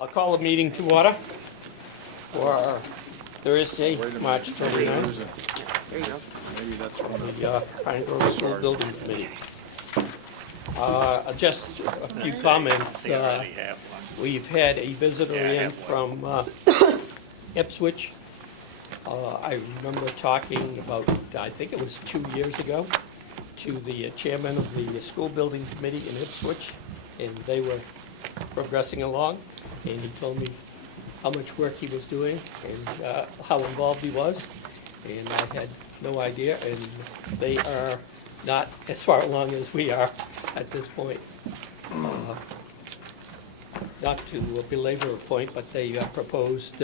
I'll call a meeting to order for Thursday, March 29th. There you go. Maybe that's one of The Pine Grove School Building Committee. Just a few comments. We've had a visitor in from Ipswich. I remember talking about, I think it was 2 years ago, to the chairman of the school building committee in Ipswich, and they were progressing along, and he told me how much work he was doing and how involved he was, and I had no idea, and they are not as far along as we are at this point. Not to belabor a point, but they proposed,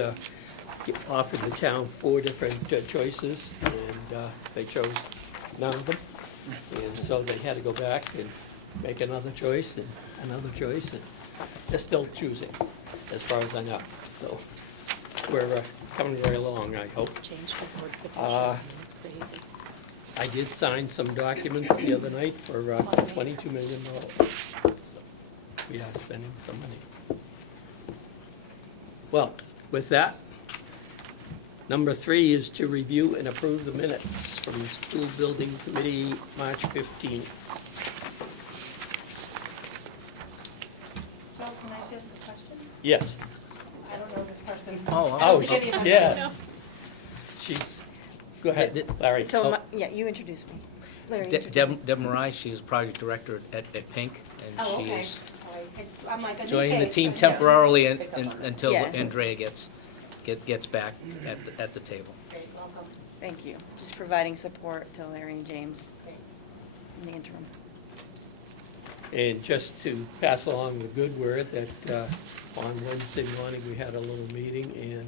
offered the town 4 different choices, and they chose none of them. And so they had to go back and make another choice and another choice, and they're still choosing, as far as I know. So we're coming very along, I hope. It's changed the board petition. It's crazy. I did sign some documents the other night for $22 million. So we are spending some money. Well, with that, number 3 is to review and approve the minutes from the School Building Committee, March 15th. Joe, can I ask you a question? Yes. I don't know this person. Oh, think any of us yes. She's, go ahead, Did- Larry. So, Oh, yeah, you introduced me. Larry, De- introduce me. Deb Marai, she's project director at Pink, and Oh, she okay. is All right. I'm like, a new joining the face, team but yeah. temporarily Pick up on it. until Yeah. Andrea gets back at the table. Great, welcome. Thank you. Just providing support to Larry and James Great. in the interim. And just to pass along the good word that on Wednesday morning, we had a little meeting, and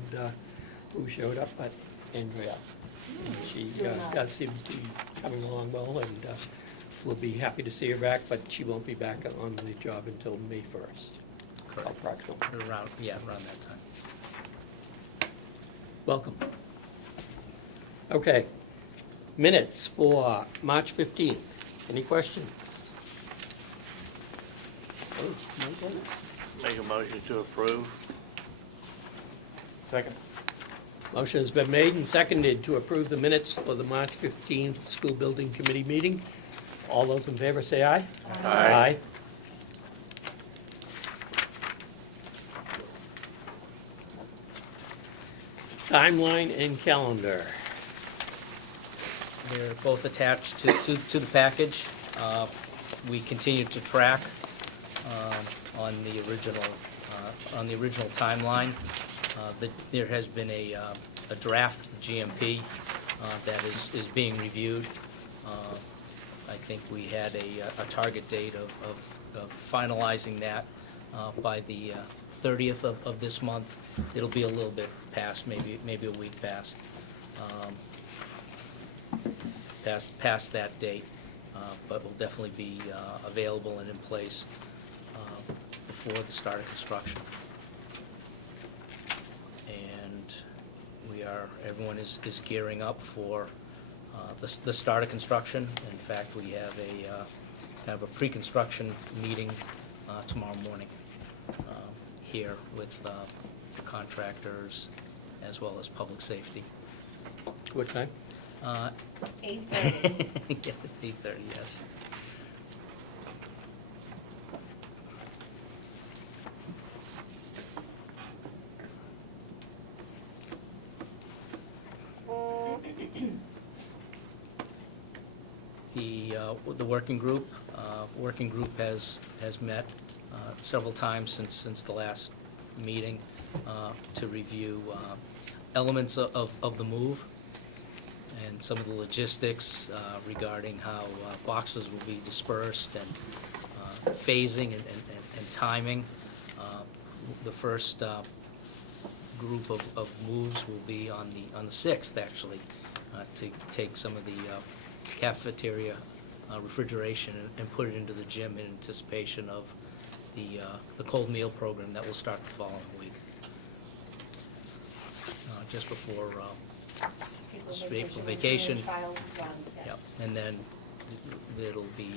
who showed up but Andrea. And she does seem to be coming along well, and we'll be happy to see her back, but she won't be back on the job until May 1st, Correct. approximately. Around that time. Welcome. Okay, minutes for March 15th. Any questions? Oh, my goodness. Make a motion to approve. Second. Motion has been made and seconded to approve the minutes for the March 15th School Building Committee meeting. All those in favor say aye. Aye. Timeline and calendar. They're both attached to the package. We continue to track on the original timeline. There has been a draft GMP that is being reviewed. I think we had a target date of finalizing that by the 30th of this month. It'll be a little bit past, maybe a week past that date, but will definitely be available and in place before the start of construction. And everyone is gearing up for the start of construction. In fact, we have kind of a pre-construction meeting tomorrow morning here with the contractors as well as public safety. What time? 8:30. Yeah, 8:30, yes. The working group has met several times since the last meeting to review elements of the move and some of the logistics regarding how boxes will be dispersed and phasing and timing. The first group of moves will be on the 6th, actually, to take some of the cafeteria refrigeration and put it into the gym in anticipation of the cold meal program that will start the following week. Just before April vacation. Trial run, yeah. Yep, and then it'll be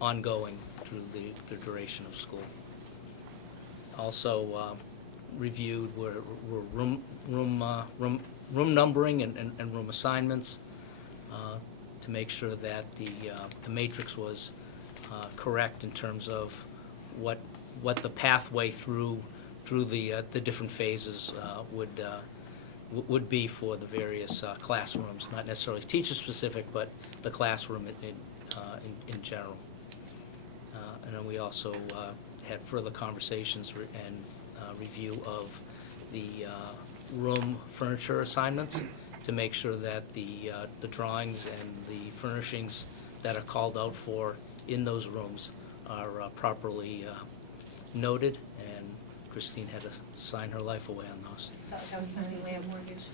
ongoing through the duration of school. Also reviewed were room numbering and room assignments to make sure that the matrix was correct in terms of what the pathway through the different phases would be for the various classrooms, not necessarily teacher-specific, but the classroom in general. And then we also had further conversations and review of the room furniture assignments to make sure that the drawings and the furnishings that are called out for in those rooms are properly noted, and Christine had to sign her life away on those. Thought that was signing away a mortgage.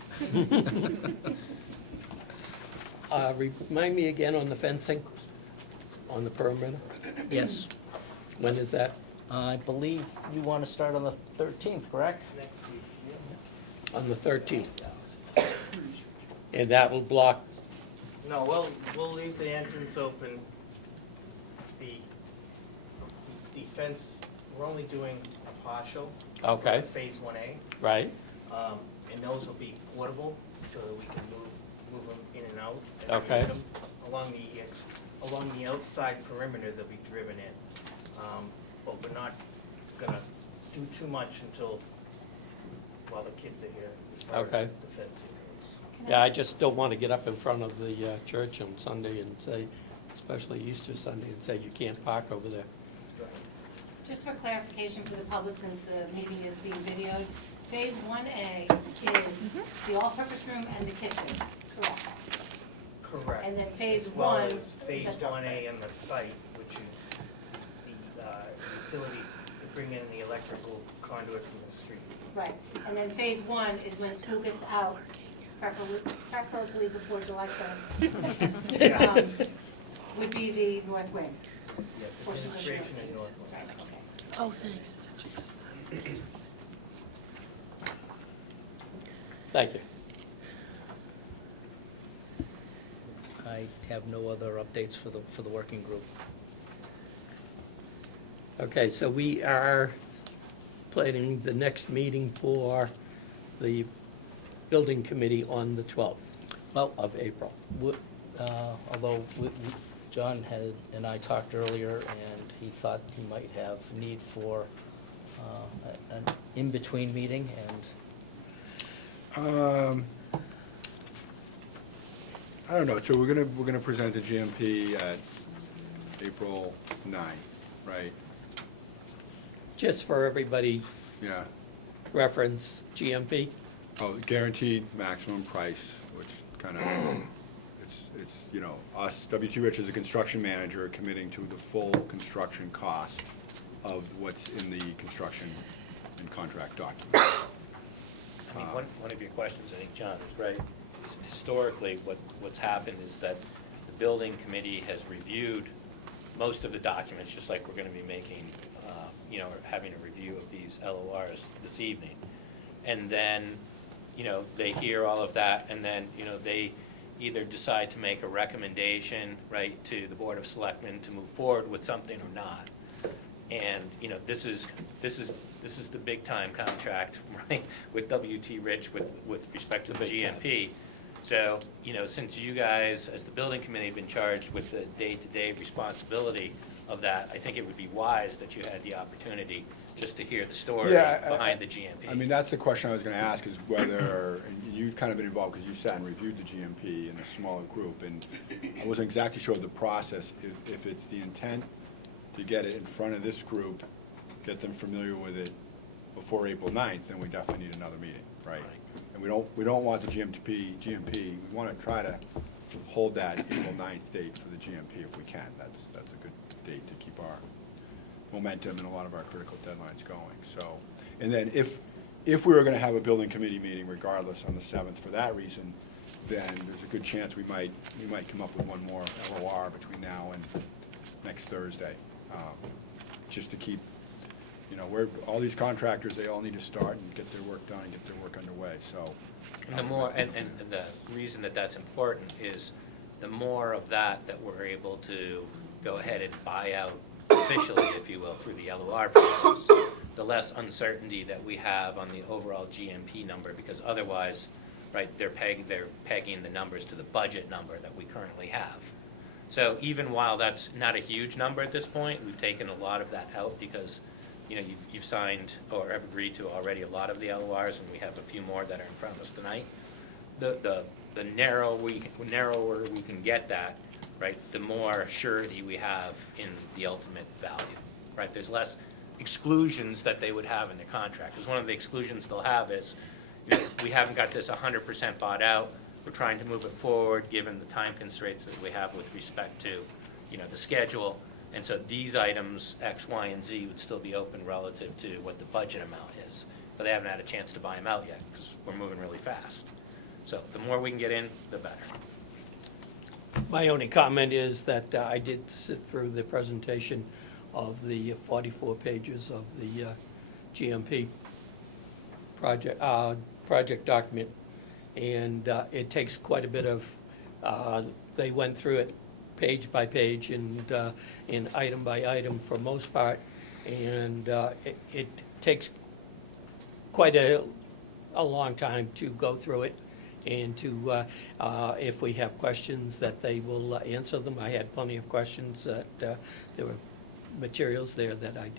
Remind me again on the fencing, on the perimeter? Yes, When is that? I believe you want to start on the 13th, correct? On the 13th. And that will block, No, we'll leave the entrance open. The fence, we're only doing a partial. Okay. Phase 1A, right? and those will be portable, so that we can move them in and out. as we Okay. need them. Along the outside perimeter, they'll be driven in. But we're not gonna do too much while the kids are here, as far as Okay. the fencing goes. Yeah, I just don't want to get up in front of the church on Sunday and say, especially Easter Sunday, and say you can't park over there. Just for clarification for the public, since the meeting is being videoed, Phase 1A is the all-purpose room and the kitchen, correct? Correct. And then Phase As well 1 as is Phase a- 1A and the site, which is the utility to bring in the electrical conduit from the street. Right, and then Phase 1 is when school gets out, preferably before July 1st. Yeah. Would be the north wing. Yes, Portions of administration North and Wing. Northwest. Right, okay. Oh, thanks. Thank you. I have no other updates for the working group. Okay, so we are planning the next meeting for the building committee on the 12th Well, of April. although John and I talked earlier, and he thought he might have need for an in-between meeting, and I don't know, so we're gonna present the GMP at April 9, right? Just for everybody, Yeah. reference GMP. Oh, guaranteed maximum price, which kind of, it's, you know, us, WT Rich as a construction manager committing to the full construction cost of what's in the construction and contract document. I mean, one of your questions, I think John is right. Historically, what's happened is that the building committee has reviewed most of the documents, just like we're gonna be making, or having a review of these LORs this evening. And then, they hear all of that, and then, they either decide to make a recommendation, right, to the Board of Selectmen to move forward with something or not. And, this is the big time contract, right, with WT Rich with respect to the The big time. GMP. So, since you guys, as the building committee, have been charged with the day-to-day responsibility of that, I think it would be wise that you had the opportunity just to hear the story Yeah, behind the GMP. I mean, that's the question I was gonna ask, is whether, and you've kind of been involved, because you sat and reviewed the GMP in a smaller group, and I wasn't exactly sure of the process, if it's the intent to get it in front of this group, get them familiar with it before April 9th, then we definitely need another meeting, right? And we don't want the GMP, we wanna try to hold that April 9th date for the GMP if we can. That's a good date to keep our momentum and a lot of our critical deadlines going, so. And then if we were gonna have a building committee meeting regardless on the 7th for that reason, then there's a good chance we might come up with one more LOR between now and next Thursday. Just to keep, all these contractors, they all need to start and get their work done and get their work underway, so. And the more, and the reason that that's important is the more of that we're able to go ahead and buy out officially, if you will, through the LOR process, the less uncertainty that we have on the overall GMP number, because otherwise, right, they're pegging the numbers to the budget number that we currently have. So even while that's not a huge number at this point, we've taken a lot of that out because, you know, you've signed or have agreed to already a lot of the LORs, and we have a few more that are in front of us tonight. The narrower we can get that, right, the more surety we have in the ultimate value, right? There's less exclusions that they would have in their contract, because one of the exclusions they'll have is, you know, we haven't got this 100% bought out, we're trying to move it forward, given the time constraints that we have with respect to, you know, the schedule, and so these items, X, Y, and Z, would still be open relative to what the budget amount is, but they haven't had a chance to buy them out yet, because we're moving really fast. So the more we can get in, the better. My only comment is that I did sit through the presentation of the 44 pages of the GMP project document, and it takes quite a bit of, they went through it page by page and item by item for most part, and it takes quite a long time to go through it, and to, if we have questions, that they will answer them. I had plenty of questions that there were materials there that I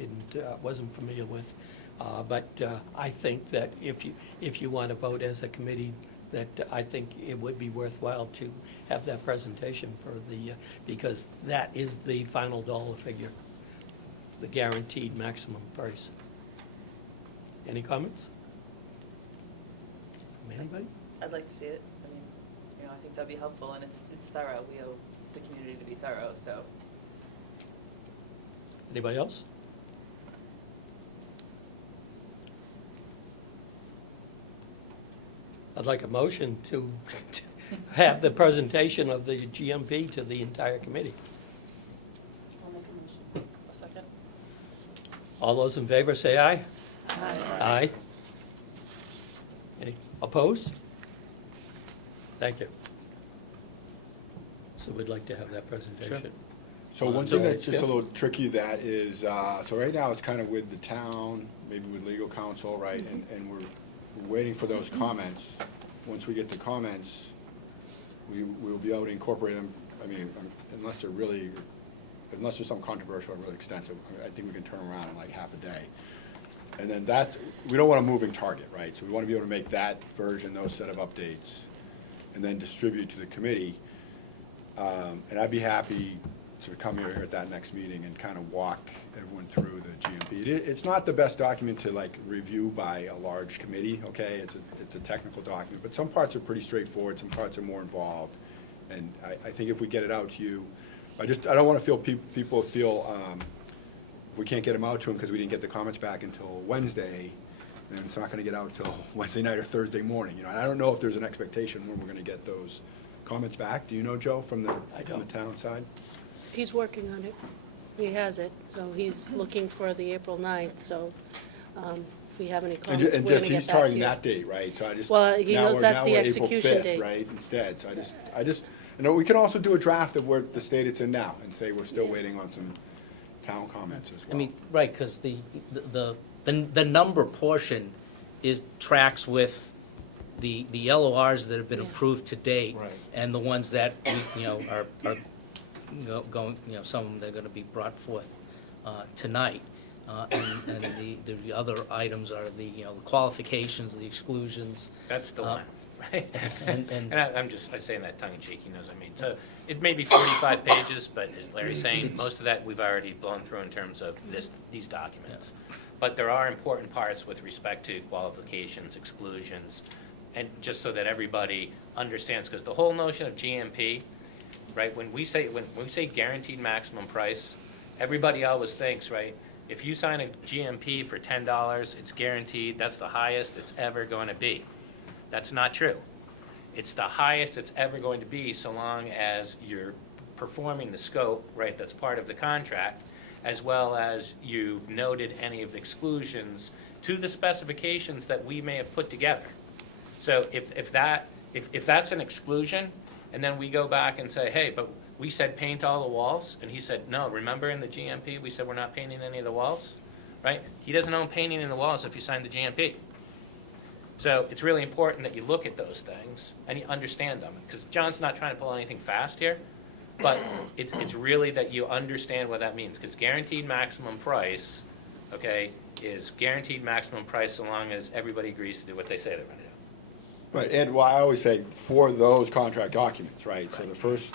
wasn't familiar with. But I think that if you want to vote as a committee, that I think it would be worthwhile to have that presentation for because that is the final dollar figure, the guaranteed maximum price. Any comments? From anybody? I'd like to see it. I mean, I think that'd be helpful, and it's thorough. We owe the community to be thorough, so. Anybody else? I'd like a motion to have the presentation of the GMP to the entire committee. I'll make a motion. A second? All those in favor say aye. Aye. Aye. Any opposed? Thank you. So we'd like to have that presentation. So one So, thing that's just yeah. a little tricky, that is, so right now it's kind of with the town, maybe with legal counsel, right? And we're waiting for those comments. Once we get the comments, we'll be able to incorporate them. I mean, unless there's some controversial or really extensive, I think we can turn around in like half a day. And then we don't want a moving target, right? So we want to be able to make that version, those set of updates, and then distribute to the committee. And I'd be happy to come here at that next meeting and kind of walk everyone through the GMP. It's not the best document to like review by a large committee, okay? It's a technical document, but some parts are pretty straightforward, some parts are more involved. And I think if we get it out to you, I don't want to feel people feel we can't get them out to them because we didn't get the comments back until Wednesday, and it's not going to get out till Wednesday night or Thursday morning. I don't know if there's an expectation when we're going to get those comments back. Do you know, Joe, from the town side? He's working on it. He has it, so he's looking for the April 9th, so if we have any And comments, we're and gonna just, get he's back to targeting you. that date, right? So I just. Well, he knows that's the now we're April execution 5th, date. right, instead, so I just, we can also do a draft of where the state it's in now and say we're still waiting on some town comments as well. I mean, right, because the number portion tracks with the LORs that have been Yeah. approved to date. Right. And the ones that, are going, some of them that are gonna be brought forth tonight. And the other items are the qualifications, the exclusions. That's the Uh, one, right? and- And I'm saying that tongue in cheek, he knows what I mean. So it may be 45 pages, but as Larry's saying, most of that we've already blown through in terms of these documents. But there are important parts with respect to qualifications, exclusions, and just so that everybody understands, because the whole notion of GMP, right, when we say guaranteed maximum price, everybody always thinks, right, if you sign a GMP for $10, it's guaranteed, that's the highest it's ever going to be. That's not true. It's the highest it's ever going to be so long as you're performing the scope, right, that's part of the contract, as well as you've noted any of the exclusions to the specifications that we may have put together. So if that's an exclusion, and then we go back and say, hey, but we said paint all the walls, and he said, no, remember in the GMP, we said we're not painting any of the walls, right? He doesn't own painting in the walls if you sign the GMP. So it's really important that you look at those things and you understand them, because John's not trying to pull anything fast here, but it's really that you understand what that means, because guaranteed maximum price, okay, is guaranteed maximum price so long as everybody agrees to do what they say they're gonna do. Right, and well, I always say, for those contract documents, right? So the first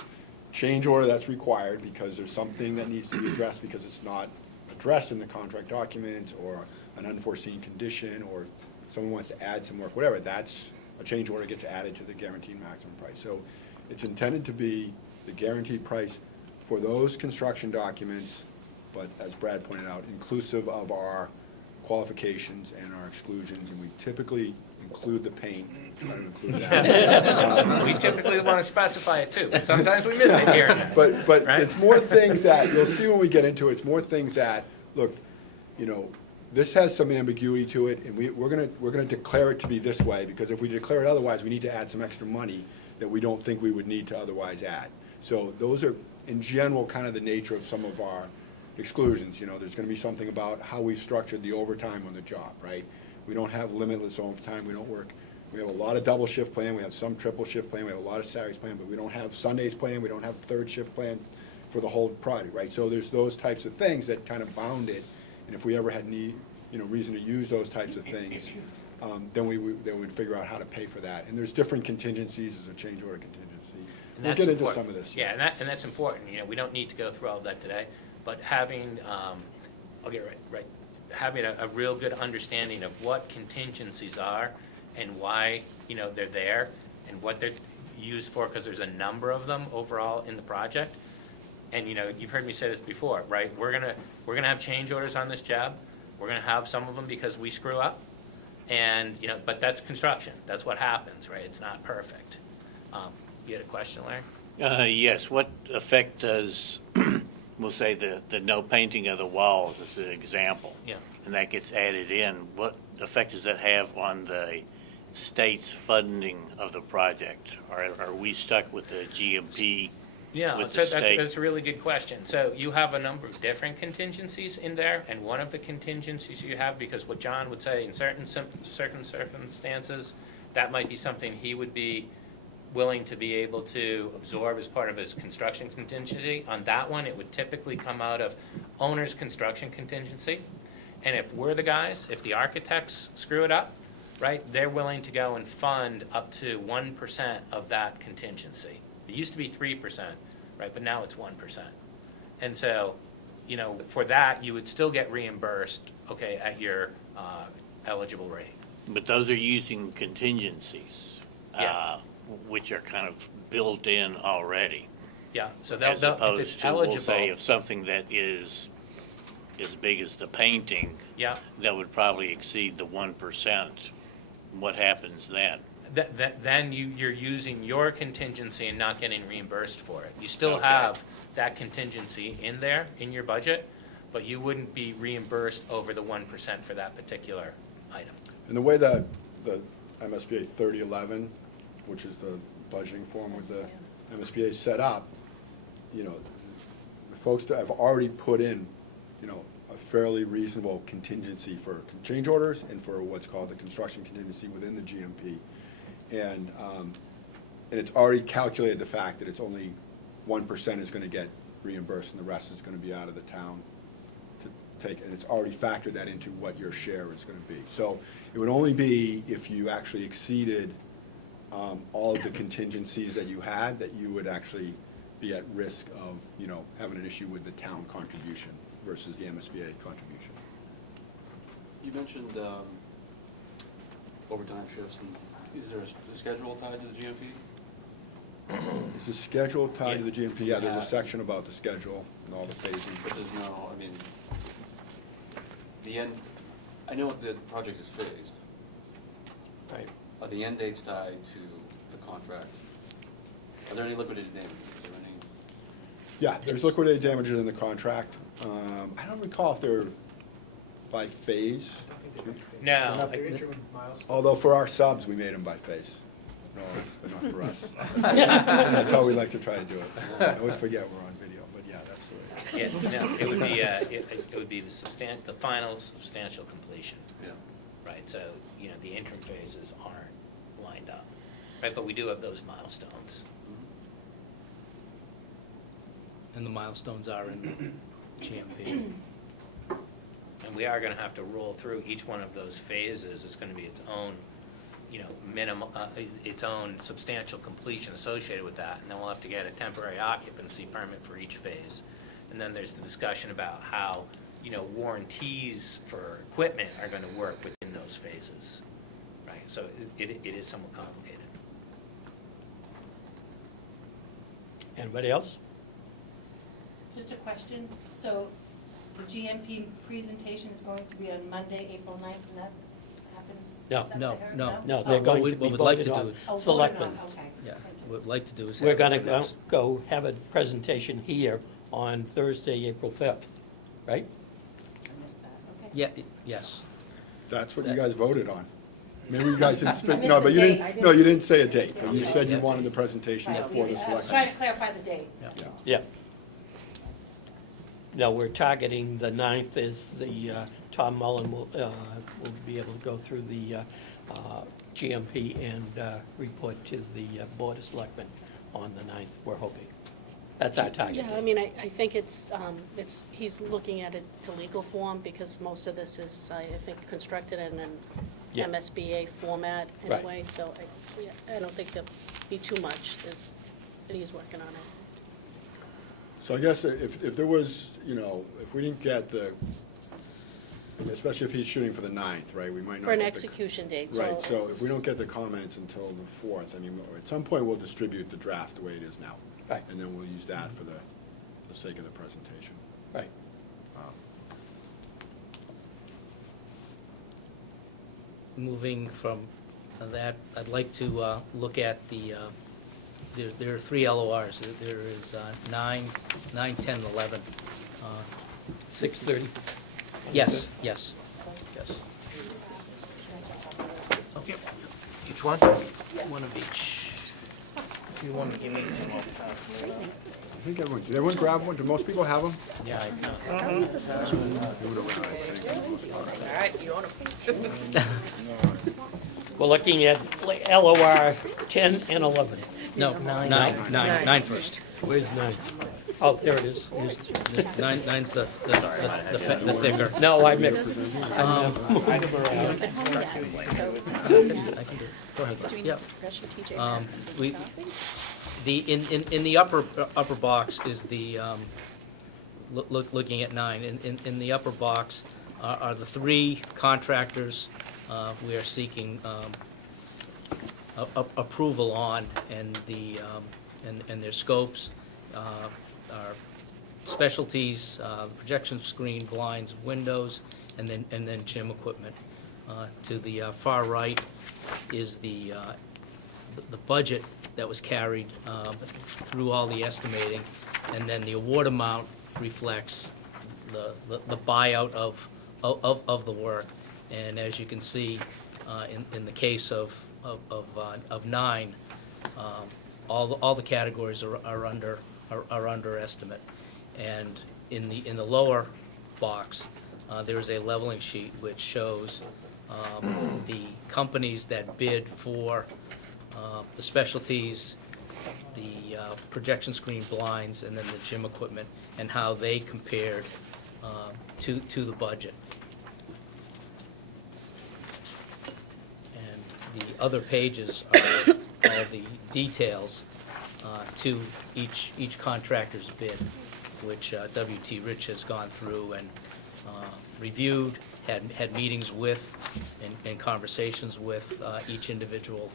change order that's required, because there's something that needs to be addressed because it's not addressed in the contract documents, or an unforeseen condition, or someone wants to add some work, whatever, that's, a change order gets added to the guaranteed maximum price. So it's intended to be the guaranteed price for those construction documents, but as Brad pointed out, inclusive of our qualifications and our exclusions, and we typically include the paint, try to include that. We typically want to specify it too, but sometimes we miss it here and there. But Right? it's more things that, you'll see when we get into it, it's more things that, look, you know, this has some ambiguity to it, and we're gonna declare it to be this way, because if we declare it otherwise, we need to add some extra money that we don't think we would need to otherwise add. So those are, in general, kind of the nature of some of our exclusions. You know, there's gonna be something about how we structured the overtime on the job, right? We don't have limitless overtime, we don't work, we have a lot of double shift plan, we have some triple shift plan, we have a lot of Saturdays plan, but we don't have Sundays plan, we don't have third shift plan for the whole project, right? So there's those types of things that kind of bound it, and if we ever had reason to use those types of things, then we'd figure out how to pay for that. And there's different contingencies, there's a change order contingency. And We'll that's get into important. some of this. Yeah, and that's important, we don't need to go through all of that today, but having, I'll get it right, having a real good understanding of what contingencies are and why, they're there and what they're used for, because there's a number of them overall in the project. And, you've heard me say this before, right? We're gonna have change orders on this job. We're gonna have some of them because we screw up. And, but that's construction. That's what happens, right? It's not perfect. You had a question, Larry? Yes, what effect does, we'll say the no painting of the walls as an example? Yeah. And that gets added in, what effect does that have on the state's funding of the project? Are we stuck with the GMP? Yeah, with so the state? that's a really good question. So you have a number of different contingencies in there, and one of the contingencies you have, because what John would say, in certain circumstances, that might be something he would be willing to be able to absorb as part of his construction contingency. On that one, it would typically come out of owner's construction contingency. And if we're the guys, if the architects screw it up, right, they're willing to go and fund up to 1% of that contingency. It used to be 3%, right, but now it's 1%. And so, for that, you would still get reimbursed, okay, at your eligible rate. But those are using contingencies, Yeah. which are kind of built in already. Yeah, so As if opposed it's to, we'll say, eligible, if something that is as big as the painting, yeah, that would probably exceed the 1%, what happens then? then you're using your contingency and not getting reimbursed for it. You still Okay. have that contingency in there, in your budget, but you wouldn't be reimbursed over the 1% for that particular item. And the way that the MSBA 3011, which is the budgeting form with the MSBA is set up, the folks that have already put in, a fairly reasonable contingency for change orders and for what's called the construction contingency within the GMP. And it's already calculated the fact that it's only 1% is gonna get reimbursed and the rest is gonna be out of the town to take, and it's already factored that into what your share is gonna be. So it would only be if you actually exceeded all of the contingencies that you had, that you would actually be at risk of, having an issue with the town contribution versus the MSBA contribution. You mentioned overtime shifts, and is there a schedule tied to the GMP? Is the schedule tied to the GMP? Yeah, there's Yeah. a section about the schedule and all the phases. But there's no, the end, I know the project is phased. Right. Are the end dates tied to the contract? Are there any liquidated damages? Is there any? Yeah, there's liquidated damages in the contract. I don't recall if they're by phase, No, although for our subs, we made them by phase. No, but not for us. That's how we like to try to do it. I always forget we're on video, but yeah, that's the way. Yeah, no, it would be the final substantial completion, Yeah. right? So, you know, the interim phases aren't lined up, right? But we do have those milestones. And the milestones are in the GMP. And we are gonna have to roll through each one of those phases. It's gonna be its own, you know, minimum, its own substantial completion associated with that. And then we'll have to get a temporary occupancy permit for each phase. And then there's the discussion about how, you know, warranties for equipment are gonna work within those phases, right? So it is somewhat complicated. Anybody else? Just a question, so the GMP presentation is going to be on Monday, April 9th, and that happens? No. Is that No, what I heard? no. No, they're What going we- to be what we'd like to voted do- on, Oh, voted on, selectmen. okay. Yeah, Thank you. what we'd like to do is. We're have gonna it for next- go have a presentation here on Thursday, April 5th, right? I missed that, okay. Yeah, yes. That's what you guys voted on. Maybe you guys didn't I speak, missed no, the but you date. I didn't, no, you didn't say a date, Yeah, but you okay. said you wanted the presentation Right, before the I was selection. trying to clarify the date. Yeah. Yeah. Yeah. No, we're targeting the 9th is the, Tom Mullen will be able to go through the GMP and report to the Board of Selectmen on the 9th, we're hoping. That's our target Yeah, I date. mean, I think it's, he's looking at it to legal form, because most of this is, I think, constructed in an Yeah. MSBA format Right. anyway, so I don't think there'll be too much, and he's working on it. So I guess if there was, you know, if we didn't get the, especially if he's shooting for the 9th, right, we might not. For an get the- execution date, so. Right, so if we don't get the comments until the 4th, I mean, at some point, we'll distribute the draft the way it is now. Right. And then we'll use that for the sake of the presentation. Right. Moving from that, I'd like to look at there are 3 LORs. There is 9, 10, and 11. 6:30. Yes, yes, yes. Okay. Each one? One of each. You want to give me some more? I think everyone, did everyone grab one? Do most people have them? Yeah, All right, you want to? We're looking at LOR 10 and 11. No, nine first. Where's 9? Oh, there it is. Here's- Nine's the thicker. No, I mixed it. I can do it. Go ahead. Yep. In the upper box is the, looking at 9. In the upper box are the 3 contractors we are seeking approval on, and their scopes are specialties, projection screen, blinds, windows, and then gym equipment. To the far right is the budget that was carried through all the estimating, and then the award amount reflects the buyout of the work. And as you can see, in the case of 9, all the categories are under estimate. And in the lower box, there is a leveling sheet which shows the companies that bid for the specialties, the projection screen blinds, and then the gym equipment, and how they compared to the budget. And the other pages are all the details to each contractor's bid, which W.T. Rich has gone through and reviewed, had meetings with, and conversations with each individual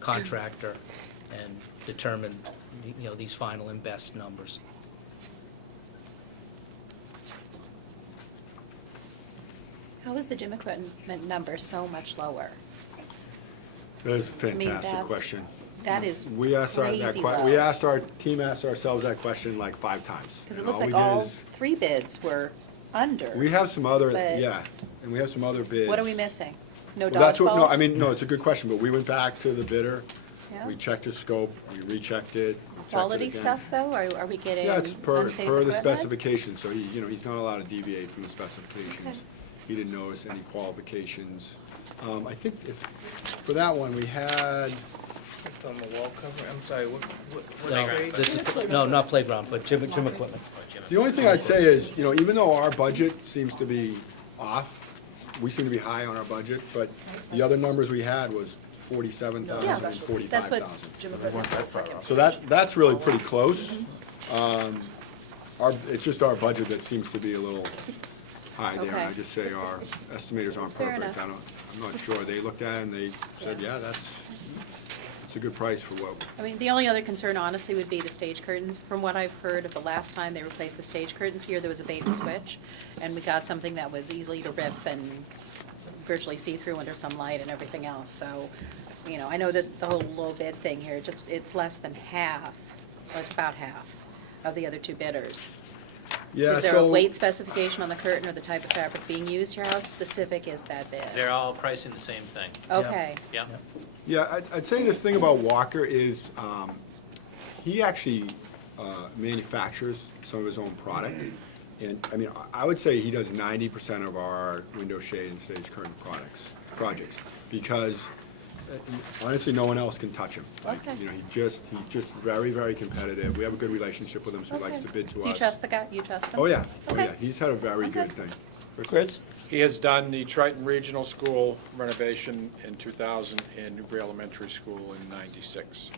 contractor, and determined, these final and best numbers. How is the gym equipment number so much lower? That's a I mean, fantastic that's- question. That is We asked our, crazy our low. team asked ourselves that question like 5 times. Because it And looks we like did all is- 3 bids were under. We have some other, But- yeah, and we have some other bids. What are we missing? No Well, that's what, no, I dodgeballs? mean, no, it's a good question, but we went back to the bidder Yeah. We checked the scope, we rechecked it, we checked it Quality again. stuff, though? Are we getting Yeah, it's per unsafe the equipment? specifications, so he's not allowed to deviate from the specifications. He didn't notice any qualifications. I think for that one, we had, It's on the wall cover, I'm sorry, what No, grade? this is, no, not playground, but gym equipment. the only thing I'd say is, even though our budget seems to be off, we seem to be high on our budget, but the other numbers we had was 47,000 Yeah, and that's 45,000. what Jim equipment. So that's really pretty close. It's just our budget that seems to be a little high there. Okay. I just say our estimators aren't Fair perfect. enough. I'm not sure. They looked at it and they said, yeah, that's a good price for what. I mean, the only other concern honestly would be the stage curtains. From what I've heard of the last time they replaced the stage curtains here, there was a bait and switch, and we got something that was easily to rip and virtually see-through under some light and everything else. So, I know that the whole low bid thing here, it's less than half, or it's about half of the other two bidders. Yeah, Is there a so- weight specification on the curtain or the type of fabric being used here? How specific is that bid? They're all pricing the same thing. Okay. Yeah. Yeah, I'd say the thing about Walker is, he actually manufactures some of his own product. And, I would say he does 90% of our window shade and stage curtain projects, because honestly, no one else can touch him. Like, Okay. he's just very, very competitive. We have a good relationship with him, so he likes Okay. to bid to us. So you trust the guy? You trust him? Oh, yeah, Okay. he's had a very Okay. good thing. Chris? He has done the Triton Regional School renovation in 2000 and Newbury Elementary School in 96.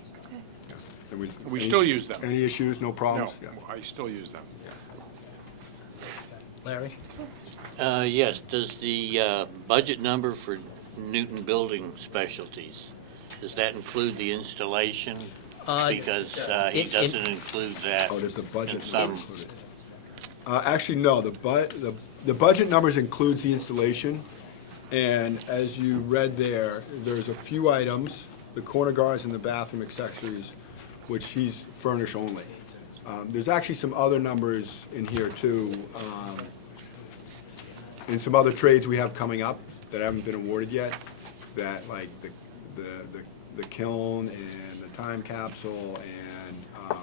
And We still use them. Any issues, no problems? No, Yeah. I still use them. Larry? Yes, does the budget number for Newton Building Specialties, does that include the installation? Because he doesn't include that Oh, does the budget in some. include it? Actually, no, the budget numbers includes the installation, and as you read there, there's a few items, the corner guards and the bathroom accessories, which he's furnish only. There's actually some other numbers in here too, in some other trades we have coming up that haven't been awarded yet, that like the kiln and the time capsule, and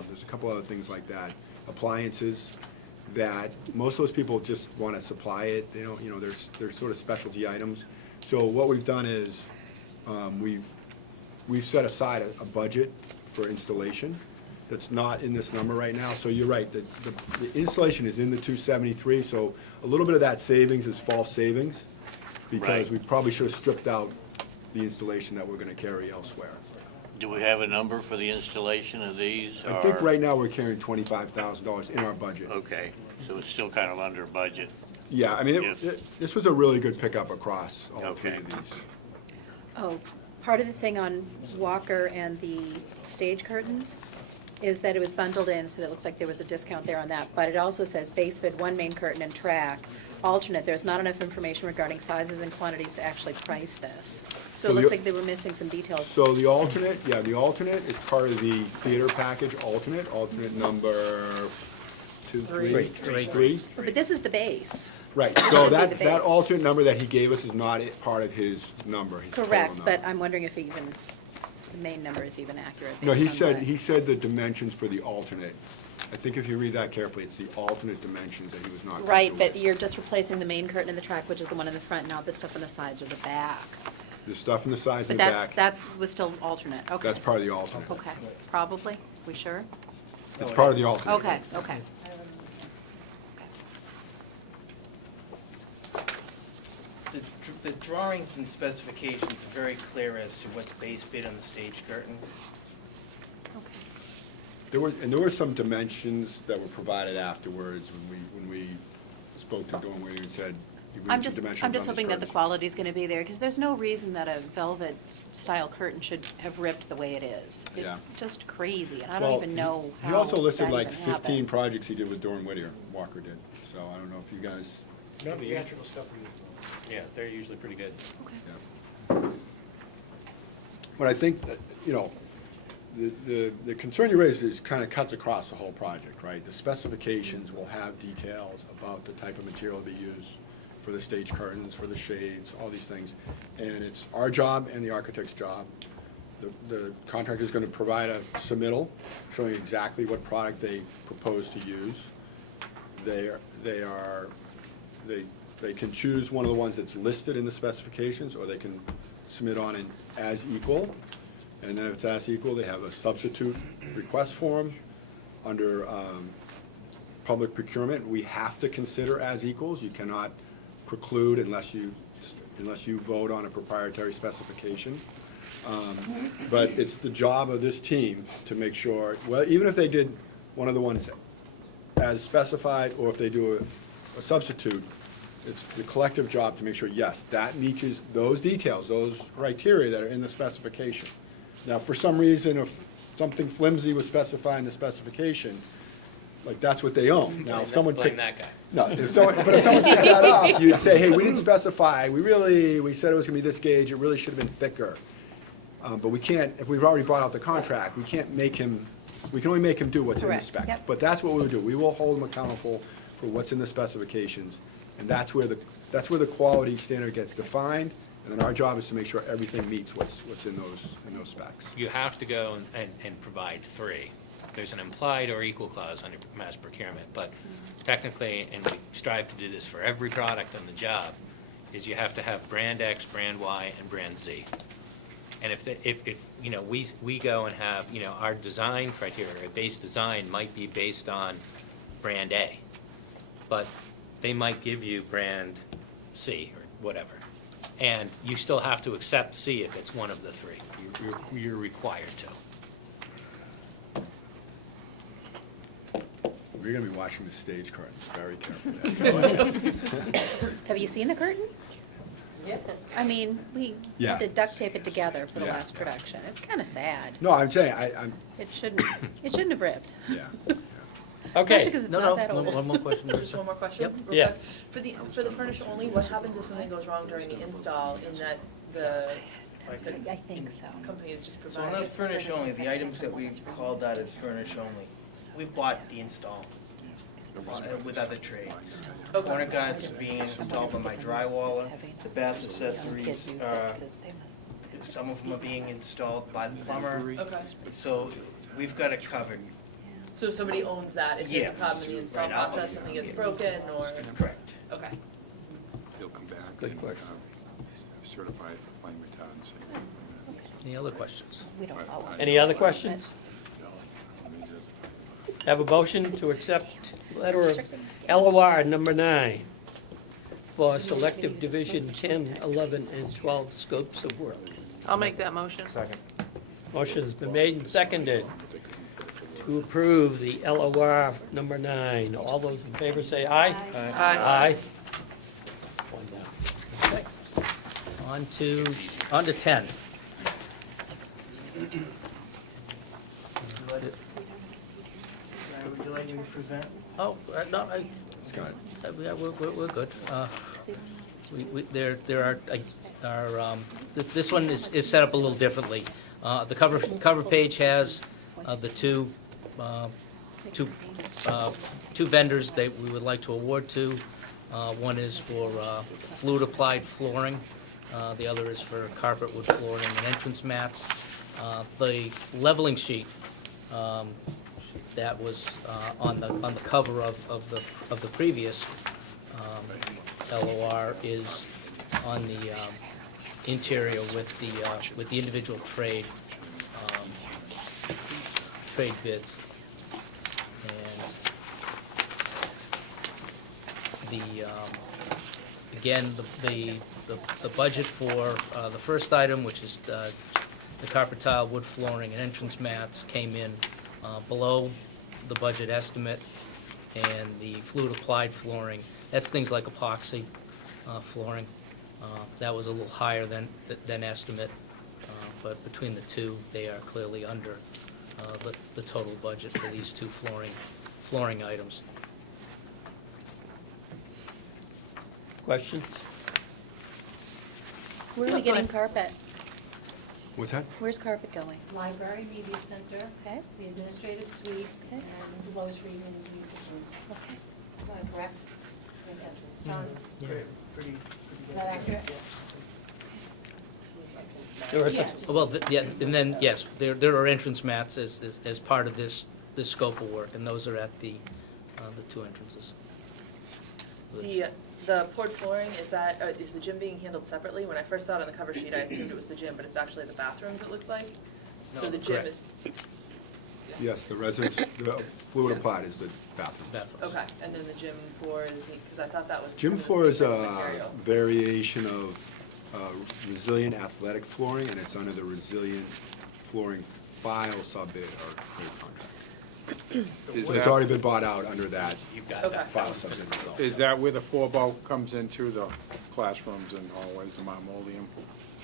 there's a couple other things like that, appliances, that most of those people just want to supply it. They don't, they're sort of specialty items. So what we've done is, we've set aside a budget for installation that's not in this number right now. So you're right, the installation is in the 273, so a little bit of that savings is false savings, because Right. we probably should have stripped out the installation that we're gonna carry elsewhere. Do we have a number for the installation of these? I think or- right now we're carrying $25,000 in our budget. Okay, so it's still kind of under budget. Yeah, Yes. this was a really good pickup across all three Okay. of these. Oh, part of the thing on Walker and the stage curtains is that it was bundled in, so that looks like there was a discount there on that. But it also says base bid, one main curtain and track, alternate. There's not enough information regarding sizes and quantities to actually price this. So So it looks the- like they were missing some details. So the alternate is part of the theater package alternate number Three. Three? But this is the base. Right, This so would be that the base. alternate number that he gave us is not part of his number, his total Correct, number. but I'm wondering if even, the main number is even accurate. No, based on what- he said the dimensions for the alternate. I think if you read that carefully, it's the alternate dimensions that he was not Right, comfortable but with. you're just replacing the main curtain and the track, which is the one in the front, not the stuff on the sides or the back. The stuff in the sides But and the back, that's was still alternate, okay. that's part of the alternate. Okay, probably, we sure? It's part of the alternate. Okay, okay. The drawings and specifications are very clear as to what's base bid on the stage curtain. There were some dimensions that were provided afterwards when we spoke to Dawn Whittier and said, we need I'm some just dimensions hoping on that the curtains. quality's gonna be there, because there's no reason that a velvet-style curtain should have ripped the way it is. It's just crazy, and I don't Well, even know how He also listed that like even 15 happened. projects he did with Dawn Whittier, Walker did. So I don't know if you guys, No, the theatrical stuff yeah, they're usually pretty good. but I think, that, the concern you raised is kind of cuts across the whole project, right? The specifications will have details about the type of material to be used for the stage curtains, for the shades, all these things. And it's our job and the architect's job The contractor's gonna provide a submittal showing exactly what product they propose to use. They can choose one of the ones that's listed in the specifications, or they can submit on an as equal. And then if it's as equal, they have a substitute request form. Under public procurement, we have to consider as equals. You cannot preclude unless you vote on a proprietary specification. But it's the job of this team to make sure, well, even if they did one of the ones as specified, or if they do a substitute, it's the collective job to make sure, yes, that meets those details, those criteria that are in the specification. Now, for some reason, if something flimsy was specified in the specification, like, that's what they own. Now, if someone Blame picked. that guy. No, if someone picked that up, you'd say, hey, we didn't specify, we said it was gonna be this gauge, it really should have been thicker. But we can't, if we've already brought out the contract, we can only make him do what's in the Correct, spec. yep. But that's what we'll do, we will hold him accountable for what's in the specifications, and that's where the quality standard gets defined, and then our job is to make sure everything meets what's in those specs. You have to go and provide three. There's an implied or equal clause under mass procurement, but technically, and we strive to do this for every product on the job, is you have to have brand X, brand Y, and brand Z. And if you know, we go and have, you know, our design criteria, our base design might be based on brand A, but they might give you brand C or whatever. And you still have to accept C if it's one of the three. You're required to. We're gonna be watching the stage curtains very carefully. Have you seen the curtain? Yeah. I mean, we Yeah. had to duct tape it together for the Yeah. last production. It's kind of sad. No, I'm saying, I'm, It shouldn't have ripped. yeah. Especially Okay, because it's No, not that no, old. one more question. Just one more question? Yep. real Yeah. quick. For the furnish only, what happens if something goes wrong during the install in that the I think so. company is just So on providing? those furnish only, the items that we've called that as furnish only, we've bought the install with other trades. Okay. Corner guards are being installed by my drywaller, the bath accessories, some of them are being installed by the plumber, Okay, so we've got it covered. so somebody owns that, if there's a Yes. problem in the install Right, I'll- process, something gets broken, or, Correct. okay. He'll come back. Good and, question. Certified for flame retardancy. Any other questions? We don't follow. any other questions? Have a motion to accept letter of LOR number 9 for selective division 10, 11, and 12 scopes of work. I'll make that motion. Motion's been made and seconded to approve the LOR number 9. All those in favor say aye. Aye. One down. On to 10. Would you like me to present? Oh, no, yeah, we're good. There are, this one is set up a little differently. The cover page has the two vendors that we would like to award to. One is for fluid-applied flooring, the other is for carpet wood flooring and entrance mats. The leveling sheet that was on the cover of the previous LOR is on the interior with the individual trade bids. And again, the budget for the first item, which is the carpet tile, wood flooring, and entrance mats, came in below the budget estimate, and the fluid applied flooring, that's things like epoxy flooring, that was a little higher than estimate, but between the two, they are clearly under the total budget for these two flooring items. Questions? Where are we getting carpet? What's that? Where's carpet going? Library, media center, Okay. the administrative suite, and the Lois Friedman's music room. Okay. Am I correct? Yes, it's done. Pretty Is that accurate? There are some, Yeah. Well, yeah, and then, yes, there are entrance mats as part of this scope of work, and those are at the two entrances. The poured flooring, is the gym being handled separately? When I first saw it on the cover sheet, I assumed it was the gym, but it's actually the bathrooms, it looks like? So the gym Correct. is, Yes, the residence, the fluid applied is the bathroom. Bathrooms. okay, and then the gym floor is, because I thought that was. Gym kind of the floor same is type of a material. variation of resilient athletic flooring, and it's under the resilient flooring file subbid or trade contract. Is But it's that- already been bought out under that You've got Okay. that. file subbid result. Is that where the four-bow comes into the classrooms and hallways, the marmoleum?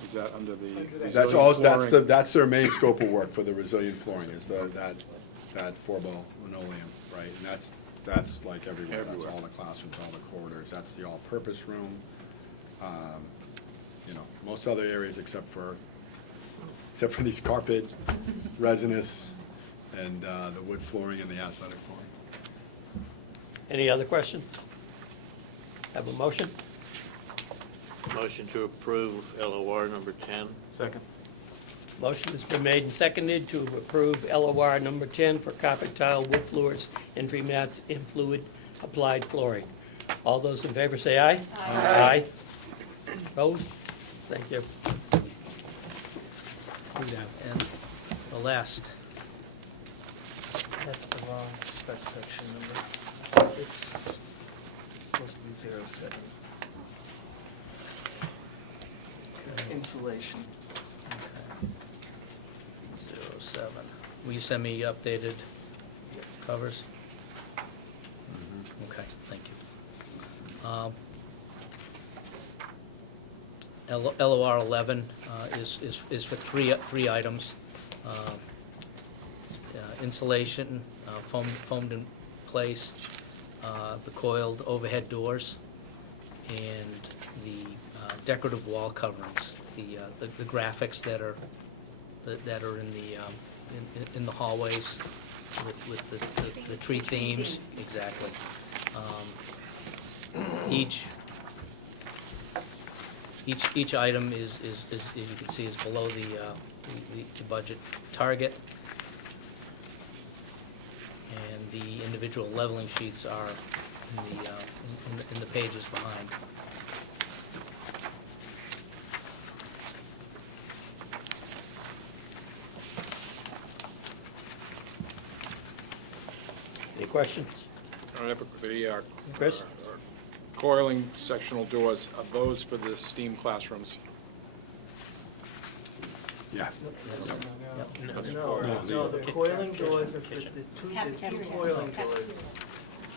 Is that under the That's all, resilient flooring? that's their main scope of work for the resilient flooring, is that four-bow linoleum, right? And that's like everywhere, that's Everywhere. all the classrooms, all the corridors, that's the all-purpose room. You know, most other areas except for these carpet, resinous, and the wood flooring and the athletic flooring. any other questions? Have a motion? Motion to approve LOR number 10. Second. Motion has been made and seconded to approve LOR number 10 for carpet tile, wood floors, entry mats, and fluid applied flooring. All those in favor say aye. Aye. Opposed? Thank you. And the last, That's the wrong spec section number. It's supposed to be 07. Insulation. 07. Will you send me updated covers? Okay, thank you. LOR 11 is for three items. Insulation, foamed in place, the coiled overhead doors, and the decorative wall coverings, the graphics that are in the hallways with the tree themes, exactly. Each item is, as you can see, is below the budget target. And the individual leveling sheets are in the pages behind. Any questions? I have the Chris? coiling sectional doors, are those for the STEAM classrooms? Yeah. No, the coiling doors are for the two Cafeteria. coiling doors.